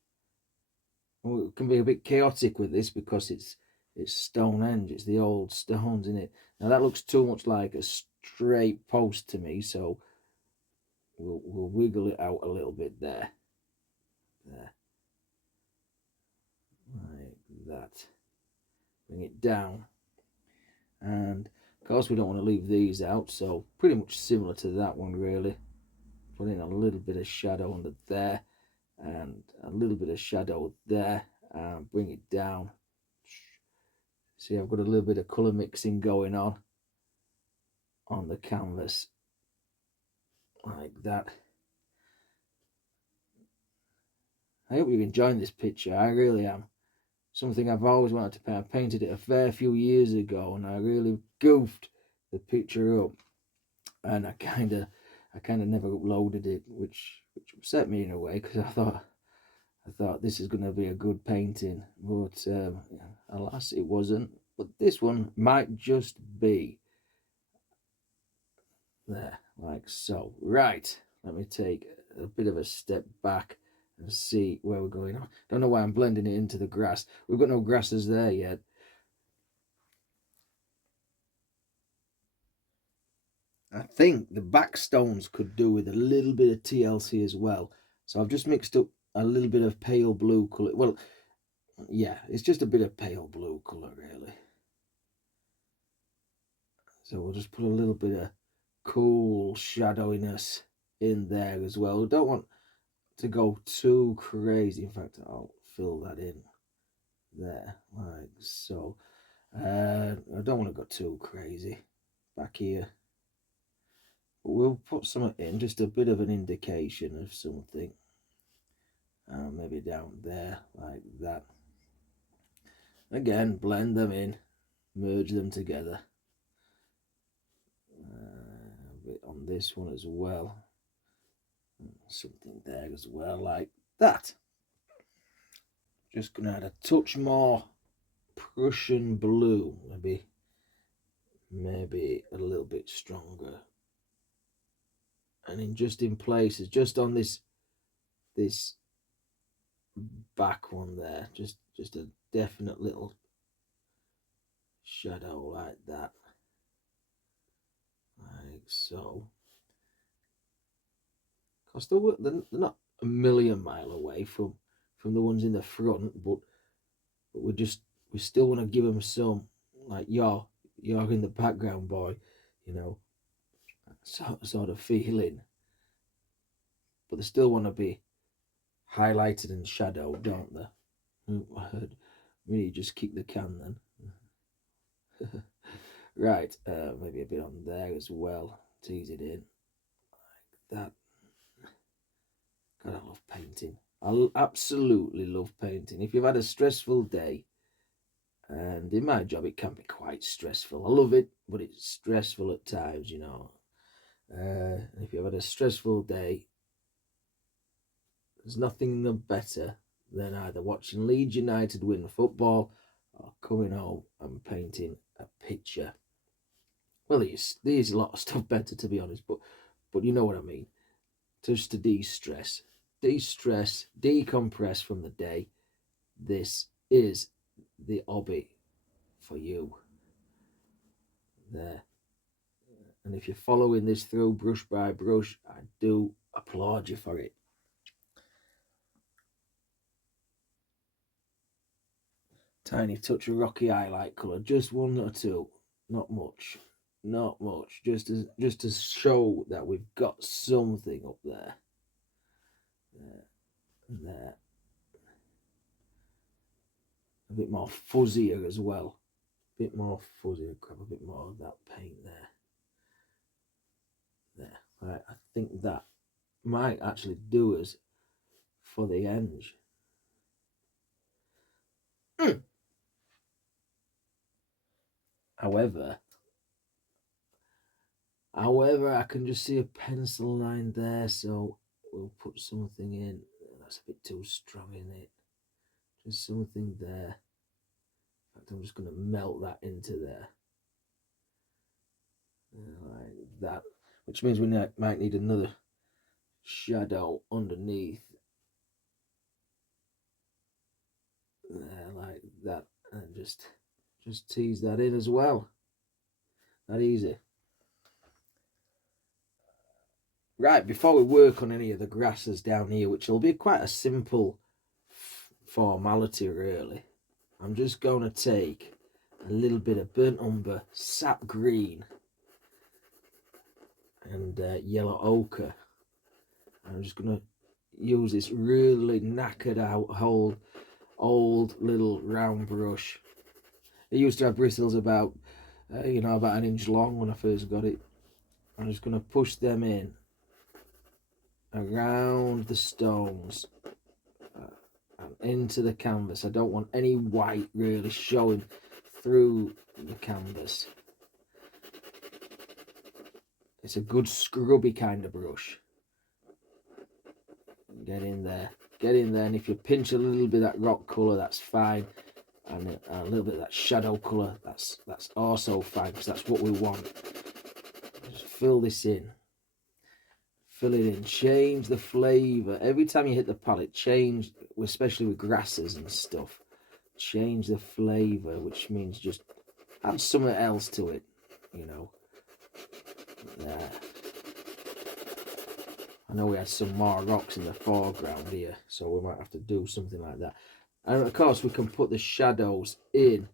It can be a bit chaotic with this because it's Stonehenge, it's the old stones in it. Now that looks too much like a straight post to me, so we'll wiggle it out a little bit there, like that. Bring it down, and Of course, we don't want to leave these out, so pretty much similar to that one, really. Put in a little bit of shadow under there, and a little bit of shadow there, and bring it down. See, I've got a little bit of colour mixing going on the canvas, like that. I hope you're enjoying this picture. I really am. Something I've always wanted to paint. I painted it a fair few years ago, and I really goofed the picture up, and I kind of never uploaded it, which upset me in a way, because I thought this is going to be a good painting, but alas, it wasn't. But this one might just be. There, like so. Right, let me take a bit of a step back and see where we're going on. Don't know why I'm blending it into the grass. We've got no grasses there yet. I think the back stones could do with a little bit of TLC as well. So I've just mixed up a little bit of pale blue colour. Well, yeah, it's just a bit of pale blue colour, really. So we'll just put a little bit of cool shadowiness in there as well. We don't want to go too crazy. In fact, I'll fill that in there, like so. I don't want to go too crazy back here. We'll put something in, just a bit of an indication of something. Maybe down there, like that. Again, blend them in, merge them together. A bit on this one as well. Something there as well, like that. Just gonna add a touch more Prussian blue, maybe a little bit stronger. And in places, just on this back one there, just a definite little shadow like that, like so. Because they're not a million mile away from the ones in the front, but we still want to give them some, like you're in the background, boy, you know, sort of feeling. But they still want to be highlighted and shadowed, don't they? I heard me just kick the can then. Right, maybe a bit on there as well. Tease it in like that. God, I love painting. I absolutely love painting. If you've had a stressful day, and in my job it can be quite stressful. I love it, but it's stressful at times, you know. If you've had a stressful day, there's nothing better than either watching Leeds United win football or coming home and painting a picture. Well, there's a lot of stuff better, to be honest, but you know what I mean. Just to de-stress, decompress from the day. This is the hobby for you. There. And if you're following this through brush by brush, I do applaud you for it. Tiny touch of rocky highlight colour, just one or two, not much, just to show that we've got something up there. There. A bit more fuzzier as well. A bit more fuzzy. Grab a bit more of that paint there. There. Right, I think that might actually do us for the henge. However, I can just see a pencil line there, so we'll put something in. That's a bit too strong in it. Just something there. In fact, I'm just going to melt that into there. Like that. Which means we might need another shadow underneath. There, like that. And just tease that in as well. That easy. Right, before we work on any of the grasses down here, which will be quite a simple formality really, I'm just going to take a little bit of burnt umber, sap green, and yellow ochre. I'm just going to use this really knackered out old little round brush. It used to have bristles about about an inch long when I first got it. I'm just going to push them in around the stones and into the canvas. I don't want any white really showing through the canvas. It's a good scrubby kind of brush. Get in there, and if you pinch a little bit of that rock colour, that's fine, and a little bit of that shadow colour, that's also fine, because that's what we want. Just fill this in, fill it in, change the flavour. Every time you hit the palette, change, especially with grasses and stuff, change the flavour, which means just add something else to it, you know. There. I know we had some more rocks in the foreground here, so we might have to do something like that. And of course we can put the shadows in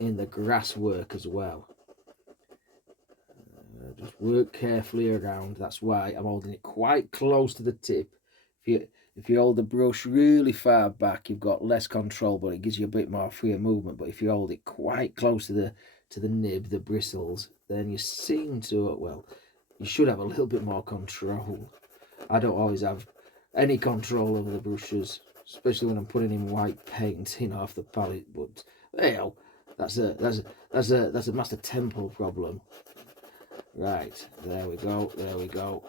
the grass work as well. Just work carefully around. That's why I'm holding it quite close to the tip. If you hold the brush really far back, you've got less control, but it gives you a bit more freer movement. But if you hold it quite close to the nib, the bristles, then you seem to, well, you should have a little bit more control. I don't always have any control over the brushes, especially when I'm putting in white paint in off the palette. But you know, that's a MasterTemple problem. Right, there we go.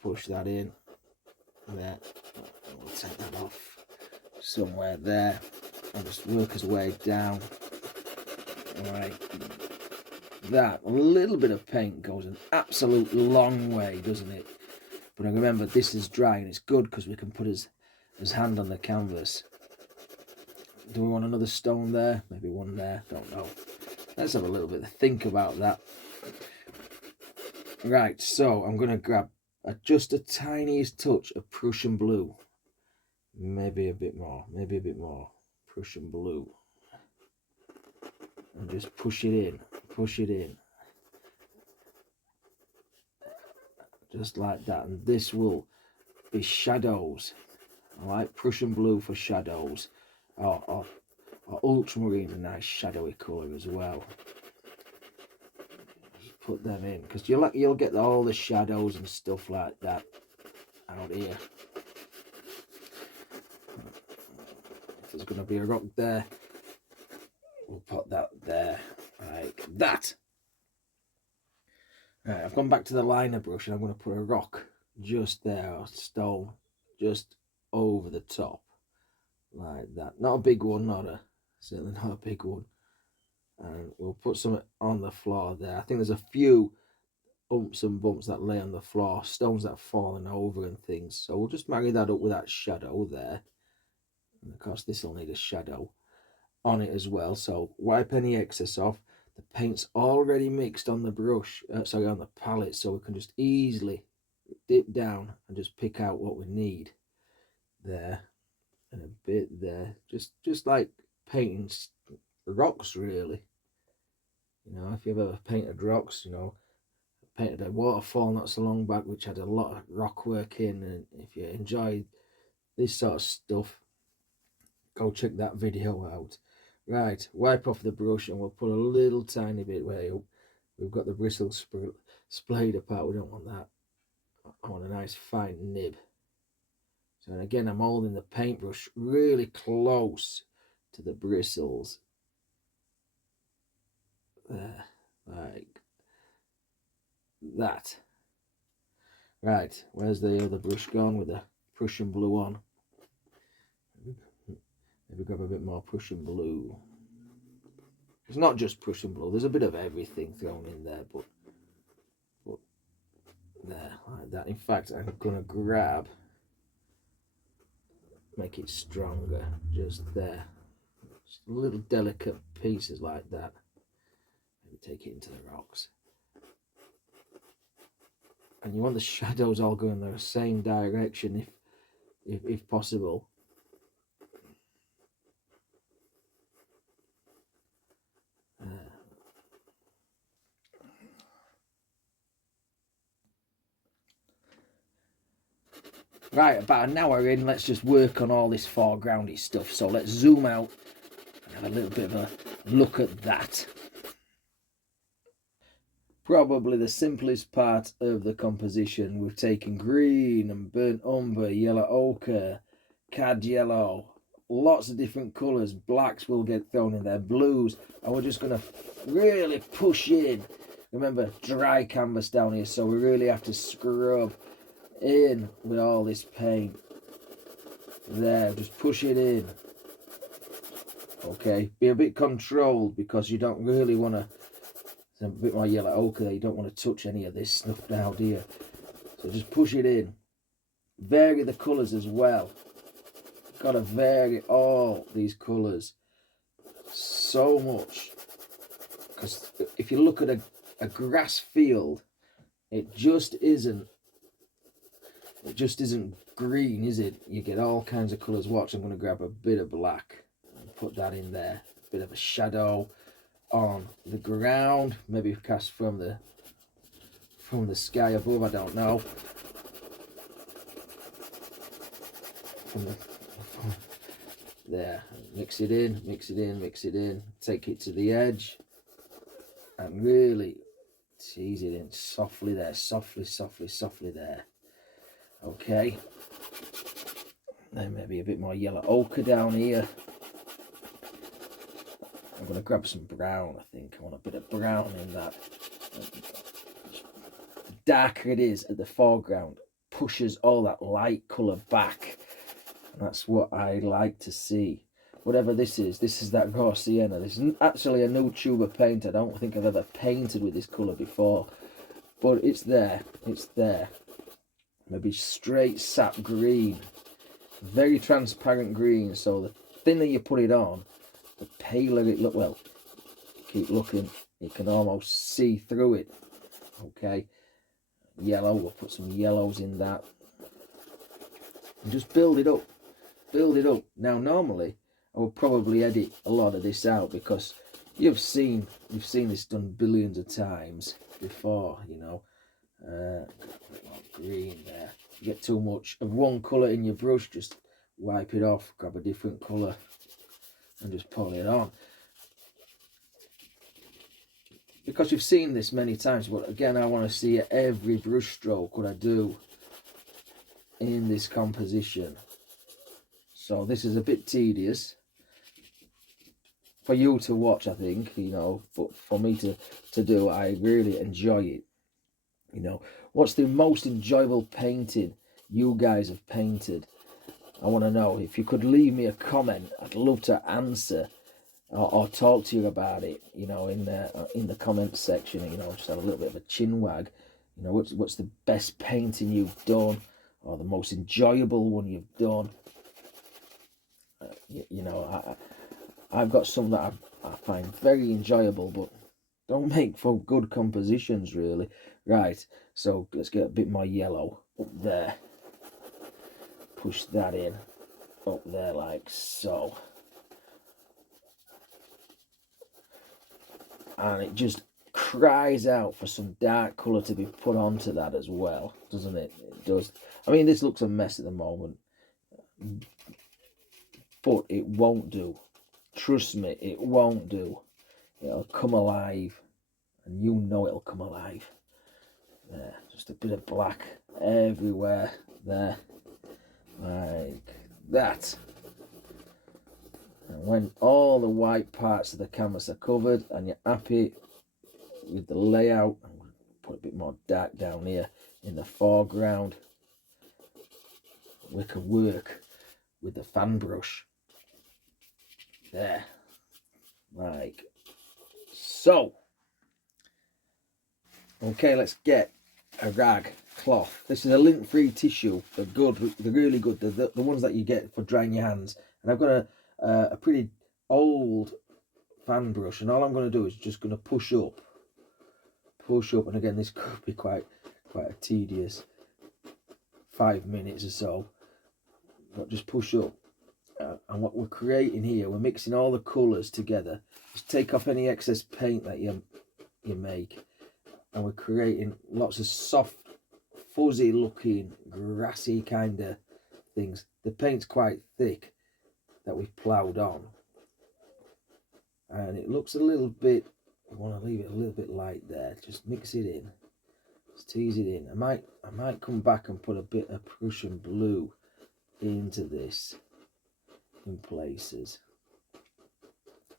Push that in. There, we'll take that off somewhere there, and just work his way down. All right. That a little bit of paint goes an absolute long way, doesn't it? But remember, this is dry and it's good because we can put his hand on the canvas. Do we want another stone there? Maybe one there, don't know. Let's have a little bit of think about that. Right, so I'm going to grab just a tiniest touch of Prussian blue. Maybe a bit more Prussian blue. And just push it in. Just like that, and this will be shadows. I like Prussian blue for shadows, or ultramarine, a nice shadowy colour as well. Just put them in, because you'll get all the shadows and stuff like that out here. If there's going to be a rock there, we'll put that there, like that. Right, I've gone back to the liner brush and I'm going to put a rock just there, or stone, just over the top, like that. Not a big one, certainly not a big one. And we'll put some on the floor there. I think there's a few bumps and bumps that lay on the floor, stones that have fallen over and things. So we'll just marry that up with that shadow there. And of course this will need a shadow on it as well. So wipe any excess off. The paint's already mixed on the brush, on the palette, so we can just easily dip down and just pick out what we need there, and a bit there, just like painting rocks, really. You know, if you've ever painted rocks, you know, I painted a waterfall not so long back which had a lot of rock work in, and if you enjoy this sort of stuff, go check that video out. Right, wipe off the brush and we'll put a little tiny bit way up. We've got the bristles splayed apart, we don't want that. I want a nice fine nib. So and again, I'm holding the paintbrush really close to the bristles. There, like that. Right, where's the other brush gone with the Prussian blue on? Maybe grab a bit more Prussian blue. It's not just Prussian blue, there's a bit of everything thrown in there, but there, like that. In fact, I'm gonna grab, make it stronger, just there. Just little delicate pieces like that. Maybe take it into the rocks. And you want the shadows all going the same direction if possible. Right, about an hour in, let's just work on all this foregroundy stuff. So let's zoom out and have a little bit of a look at that. Probably the simplest part of the composition. We've taken green and burnt umber, yellow ochre, cad yellow, lots of different colours. Blacks will get thrown in there, blues, and we're just going to really push in. Remember, dry canvas down here, so we really have to scrub in with all this paint. There, just push it in. Okay, be a bit controlled because you don't really want to. There's a bit more yellow ochre there. You don't want to touch any of this stuff now, do you? So just push it in. Vary the colours as well. Got to vary all these colours so much. Because if you look at a grass field, it just isn't green, is it? You get all kinds of colours. Watch, I'm going to grab a bit of black and put that in there. A bit of a shadow on the ground, maybe cast from the sky above, I don't know. There, mix it in, mix it in, mix it in. Take it to the edge and really tease it in softly there, softly, softly, softly there. Okay. Then maybe a bit more yellow ochre down here. I'm going to grab some brown, I think. I want a bit of brown in that. The darker it is at the foreground, pushes all that light colour back. And that's what I like to see. Whatever this is that raw sienna. This is actually a new tube of paint. I don't think I've ever painted with this colour before. But it's there. It's there. Maybe straight sap green. Very transparent green. So the thinner you put it on, the paler it look. Well, keep looking, you can almost see through it. Okay, yellow, we'll put some yellows in that and just build it up, build it up. Now normally I will probably edit a lot of this out because you've seen this done billions of times before, you know. Green there. You get too much of one colour in your brush, just wipe it off, grab a different colour and just pull it on, because you've seen this many times. But again, I want to see every brush stroke what I do in this composition. So this is a bit tedious for you to watch, I think, you know, but for me to do, I really enjoy it. You know, what's the most enjoyable painting you guys have painted? I want to know. If you could leave me a comment, I'd love to answer or talk to you about it, you know, in the comments section. You know, just have a little bit of a chin wag. You know, what's the best painting you've done, or the most enjoyable one you've done? You know, I've got some that I find very enjoyable, but don't make for good compositions, really. Right, so let's get a bit more yellow up there. Push that in up there like so, and it just cries out for some dark colour to be put onto that as well, doesn't it? It does. I mean, this looks a mess at the moment, but it won't do. Trust me, it won't do. It'll come alive, and you know it'll come alive. There, just a bit of black everywhere there, like that. And when all the white parts of the canvas are covered and you're happy with the layout, I'm going to put a bit more dark down here in the foreground. We can work with the fan brush there, like so. Okay, let's get a rag cloth. This is a lint-free tissue. They're good. They're really good. They're the ones that you get for drying your hands. And I've got a pretty old fan brush, and all I'm going to do is just going to push up. And again, this could be quite a tedious 5 minutes or so. But just push up. And what we're creating here, we're mixing all the colours together. Just take off any excess paint that you make. And we're creating lots of soft, fuzzy looking, grassy kind of things. The paint's quite thick that we've ploughed on, and it looks a little bit, I want to leave it a little bit light there. Just mix it in, just tease it in. I might come back and put a bit of Prussian blue into this in places.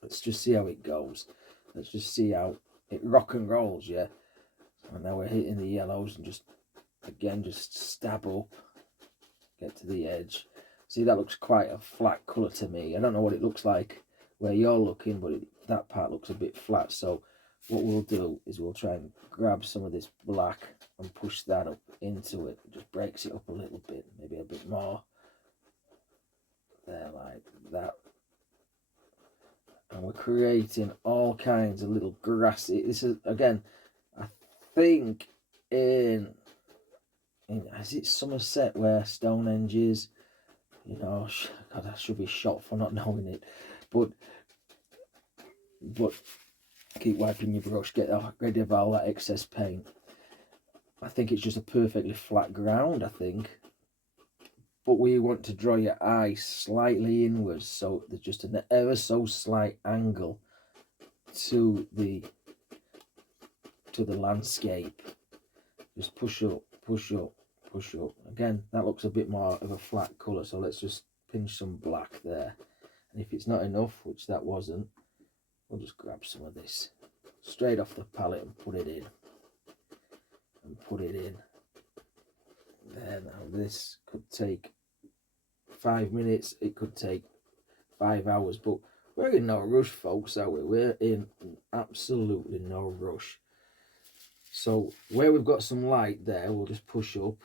Let's just see how it goes. Let's just see how it rock and rolls, yeah. And now we're hitting the yellows and just stab up, get to the edge. See, that looks quite a flat colour to me. I don't know what it looks like where you're looking, but that part looks a bit flat. So what we'll do is we'll try and grab some of this black and push that up into it. It just breaks it up a little bit, maybe a bit more. There, like that. And we're creating all kinds of little grassy. This is, again, I think in is it Somerset where Stonehenge is? You know, God, I should be shot for not knowing it. But keep wiping your brush, get rid of all that excess paint. I think it's just a perfectly flat ground, I think. But we want to draw your eye slightly inwards, so there's just an ever so slight angle to the landscape. Just push up, push up, push up. Again, that looks a bit more of a flat colour, so let's just pinch some black there. And if it's not enough, which that wasn't, we'll just grab some of this straight off the palette and put it in. And put it in. There, now this could take 5 minutes, it could take 5 hours, but we're in no rush, folks, are we? We're in absolutely no rush. So where we've got some light there, we'll just push up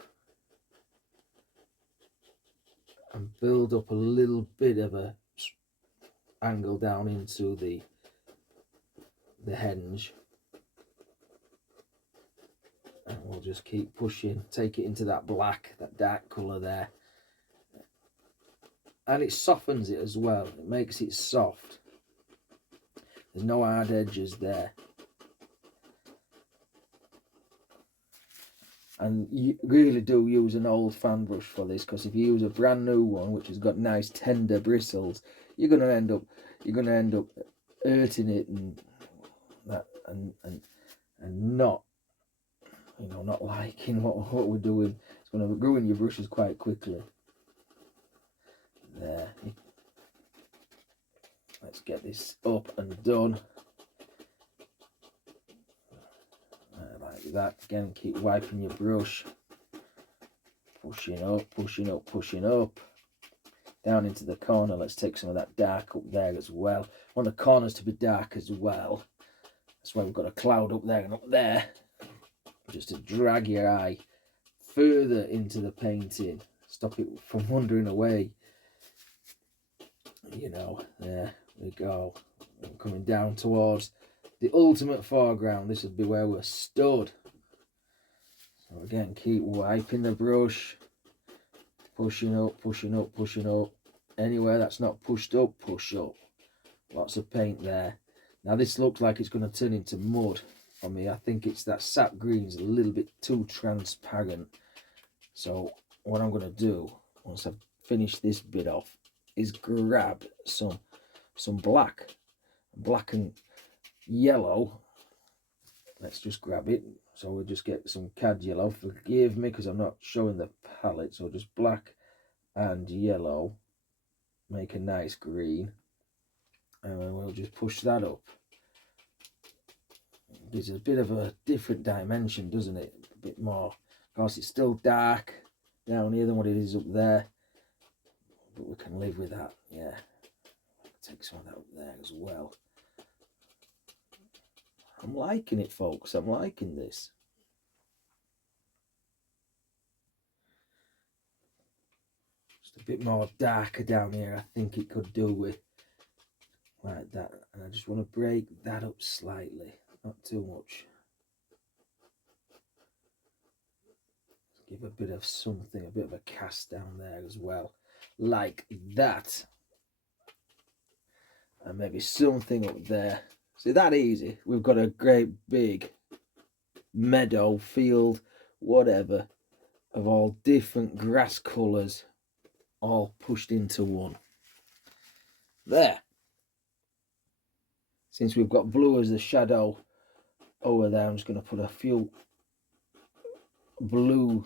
and build up a little bit of a angle down into the henge, and we'll just keep pushing, take it into that black, that dark colour there. And it softens it as well. It makes it soft. There's no hard edges there. And you really do use an old fan brush for this, because if you use a brand new one which has got nice tender bristles, you're gonna end up hurting it and that and not, you know, not liking what we're doing. It's gonna ruin your brushes quite quickly. There. Let's get this up and done. Like that. Again, keep wiping your brush. Pushing up, pushing up, pushing up. Down into the corner. Let's take some of that dark up there as well. I want the corners to be dark as well. That's why we've got a cloud up there and up there. Just to drag your eye further into the painting. Stop it from wandering away. You know, there we go. I'm coming down towards the ultimate foreground. This would be where we're stood. So again, keep wiping the brush, pushing up, pushing up, pushing up. Anywhere that's not pushed up, push up. Lots of paint there. Now this looks like it's going to turn into mud for me. I think it's that sap green's a little bit too transparent. So what I'm going to do, once I've finished this bit off, is grab some black and yellow. Let's just grab it. So we'll just get some cad yellow. Forgive me because I'm not showing the palette. So just black and yellow, make a nice green, and we'll just push that up. It gives a bit of a different dimension, doesn't it? A bit more. Of course, it's still dark down here than what it is up there, but we can live with that. Yeah, take some of that up there as well. I'm liking it, folks. I'm liking this. Just a bit more darker down here. I think it could do with like that. And I just want to break that up slightly, not too much. Give a bit of something, a bit of a cast down there as well, like that. And maybe something up there. See, that easy. We've got a great big meadow, field, whatever, of all different grass colours. all pushed into one. There. Since we've got blue as the shadow over there, I'm just going to put a few blue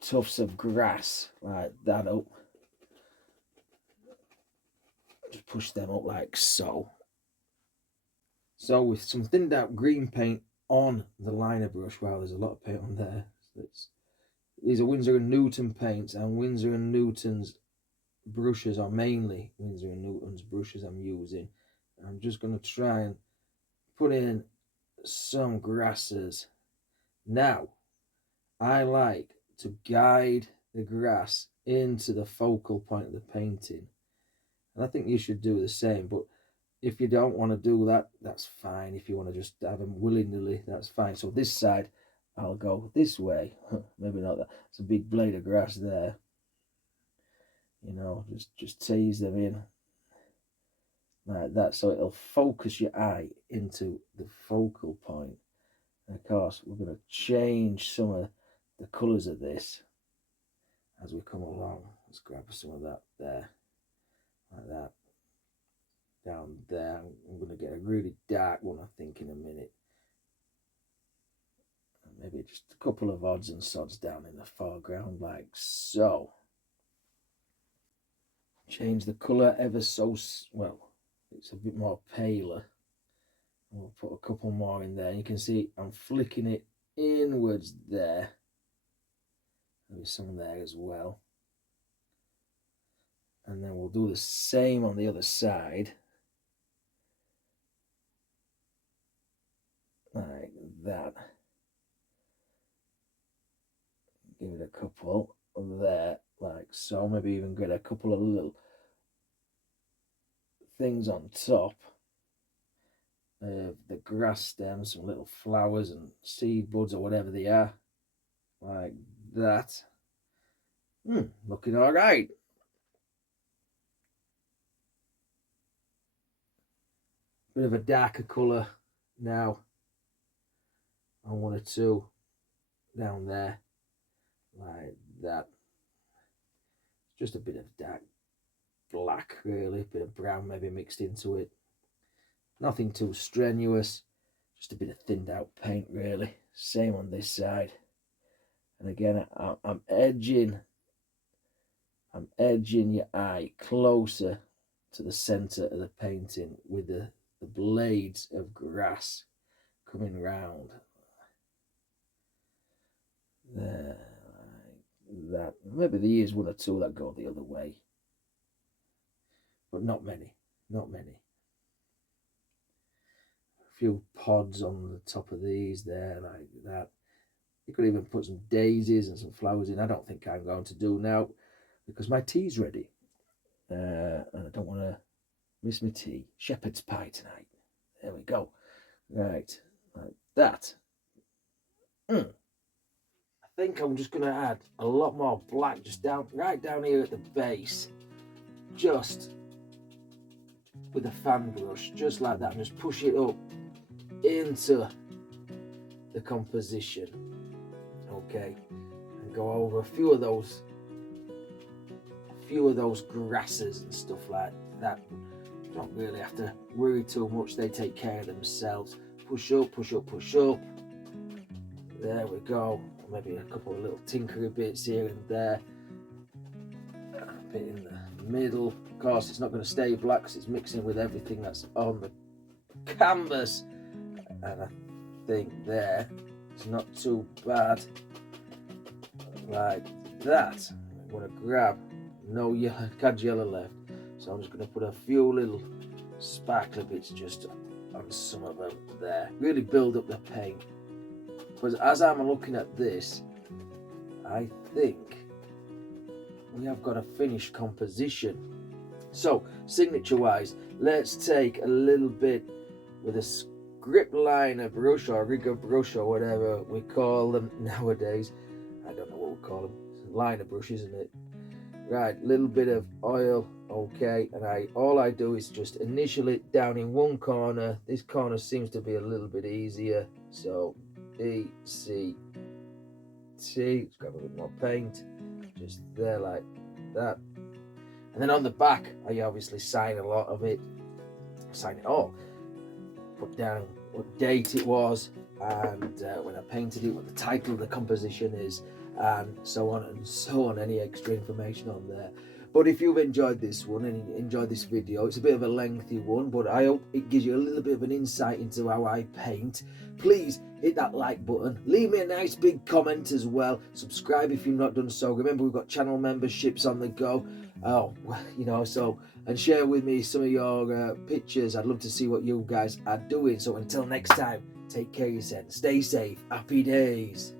tufts of grass like that up. Just push them up like so. So with some thinned out green paint on the liner brush, wow, there's a lot of paint on there. These are Winsor & Newton paints, and Winsor & Newton's brushes are mainly Winsor & Newton's brushes I'm using. I'm just going to try and put in some grasses. Now, I like to guide the grass into the focal point of the painting. And I think you should do the same, but if you don't want to do that, that's fine. If you want to just have them willy-nilly, that's fine. So this side, I'll go this way. Maybe not that. It's a big blade of grass there. You know, just tease them in like that, so it'll focus your eye into the focal point. And of course, we're going to change some of the colours of this as we come along. Let's grab some of that there, like that. Down there, I'm going to get a really dark one, I think, in a minute. And maybe just a couple of odds and sods down in the foreground, like so. Change the colour ever so well. It's a bit more paler. We'll put a couple more in there. You can see I'm flicking it inwards there. There's some there as well. And then we'll do the same on the other side. Like that. Give it a couple there, like so. Maybe even get a couple of little things on top of the grass stems, some little flowers and seed buds or whatever they are, like that. Looking all right. Bit of a darker colour now on one or two down there, like that. Just a bit of dark black, really, a bit of brown maybe mixed into it. Nothing too strenuous, just a bit of thinned out paint, really. Same on this side. And again, I'm edging your eye closer to the centre of the painting with the blades of grass coming round there, like that. Maybe there is one or two that go the other way, but not many. A few pods on the top of these there, like that. You could even put some daisies and some flowers in. I don't think I'm going to do now because my tea's ready. And I don't want to miss my tea. Shepherd's pie tonight. There we go. Right, like that. I think I'm just going to add a lot more black just right down here at the base. Just with a fan brush, just like that. And just push it up into the composition. Okay, and go over a few of those grasses and stuff like that. You don't really have to worry too much, they take care of themselves. Push up, push up, push up. There we go. Maybe a couple of little tinkery bits here and there. A bit in the middle. Of course, it's not going to stay black because it's mixing with everything that's on the canvas. And I think there it's not too bad. Like that. I'm going to grab no yellow, cad yellow left, so I'm just going to put a few little sparkly bits just on some of them there. Really build up the paint, because as I'm looking at this, I think we have got a finished composition. So signature wise, let's take a little bit with a script liner brush or rigger brush or whatever we call them nowadays. I don't know what we call them. It's a liner brush, isn't it? Right, little bit of oil, okay, and all I do is just initial it down in one corner. This corner seems to be a little bit easier, so E, C, T. Let's grab a bit more paint, just there like that. And then on the back, I obviously sign a lot of it, sign it all, put down what date it was, and when I painted it, what the title of the composition is, and so on and so on, any extra information on there. But if you've enjoyed this one and enjoyed this video, it's a bit of a lengthy one, but I hope it gives you a little bit of an insight into how I paint. Please hit that like button, leave me a nice big comment as well, subscribe if you've not done so. Remember, we've got channel memberships on the go, and share with me some of your pictures. I'd love to see what you guys are doing. So until next time, take care of yourself, stay safe, happy days.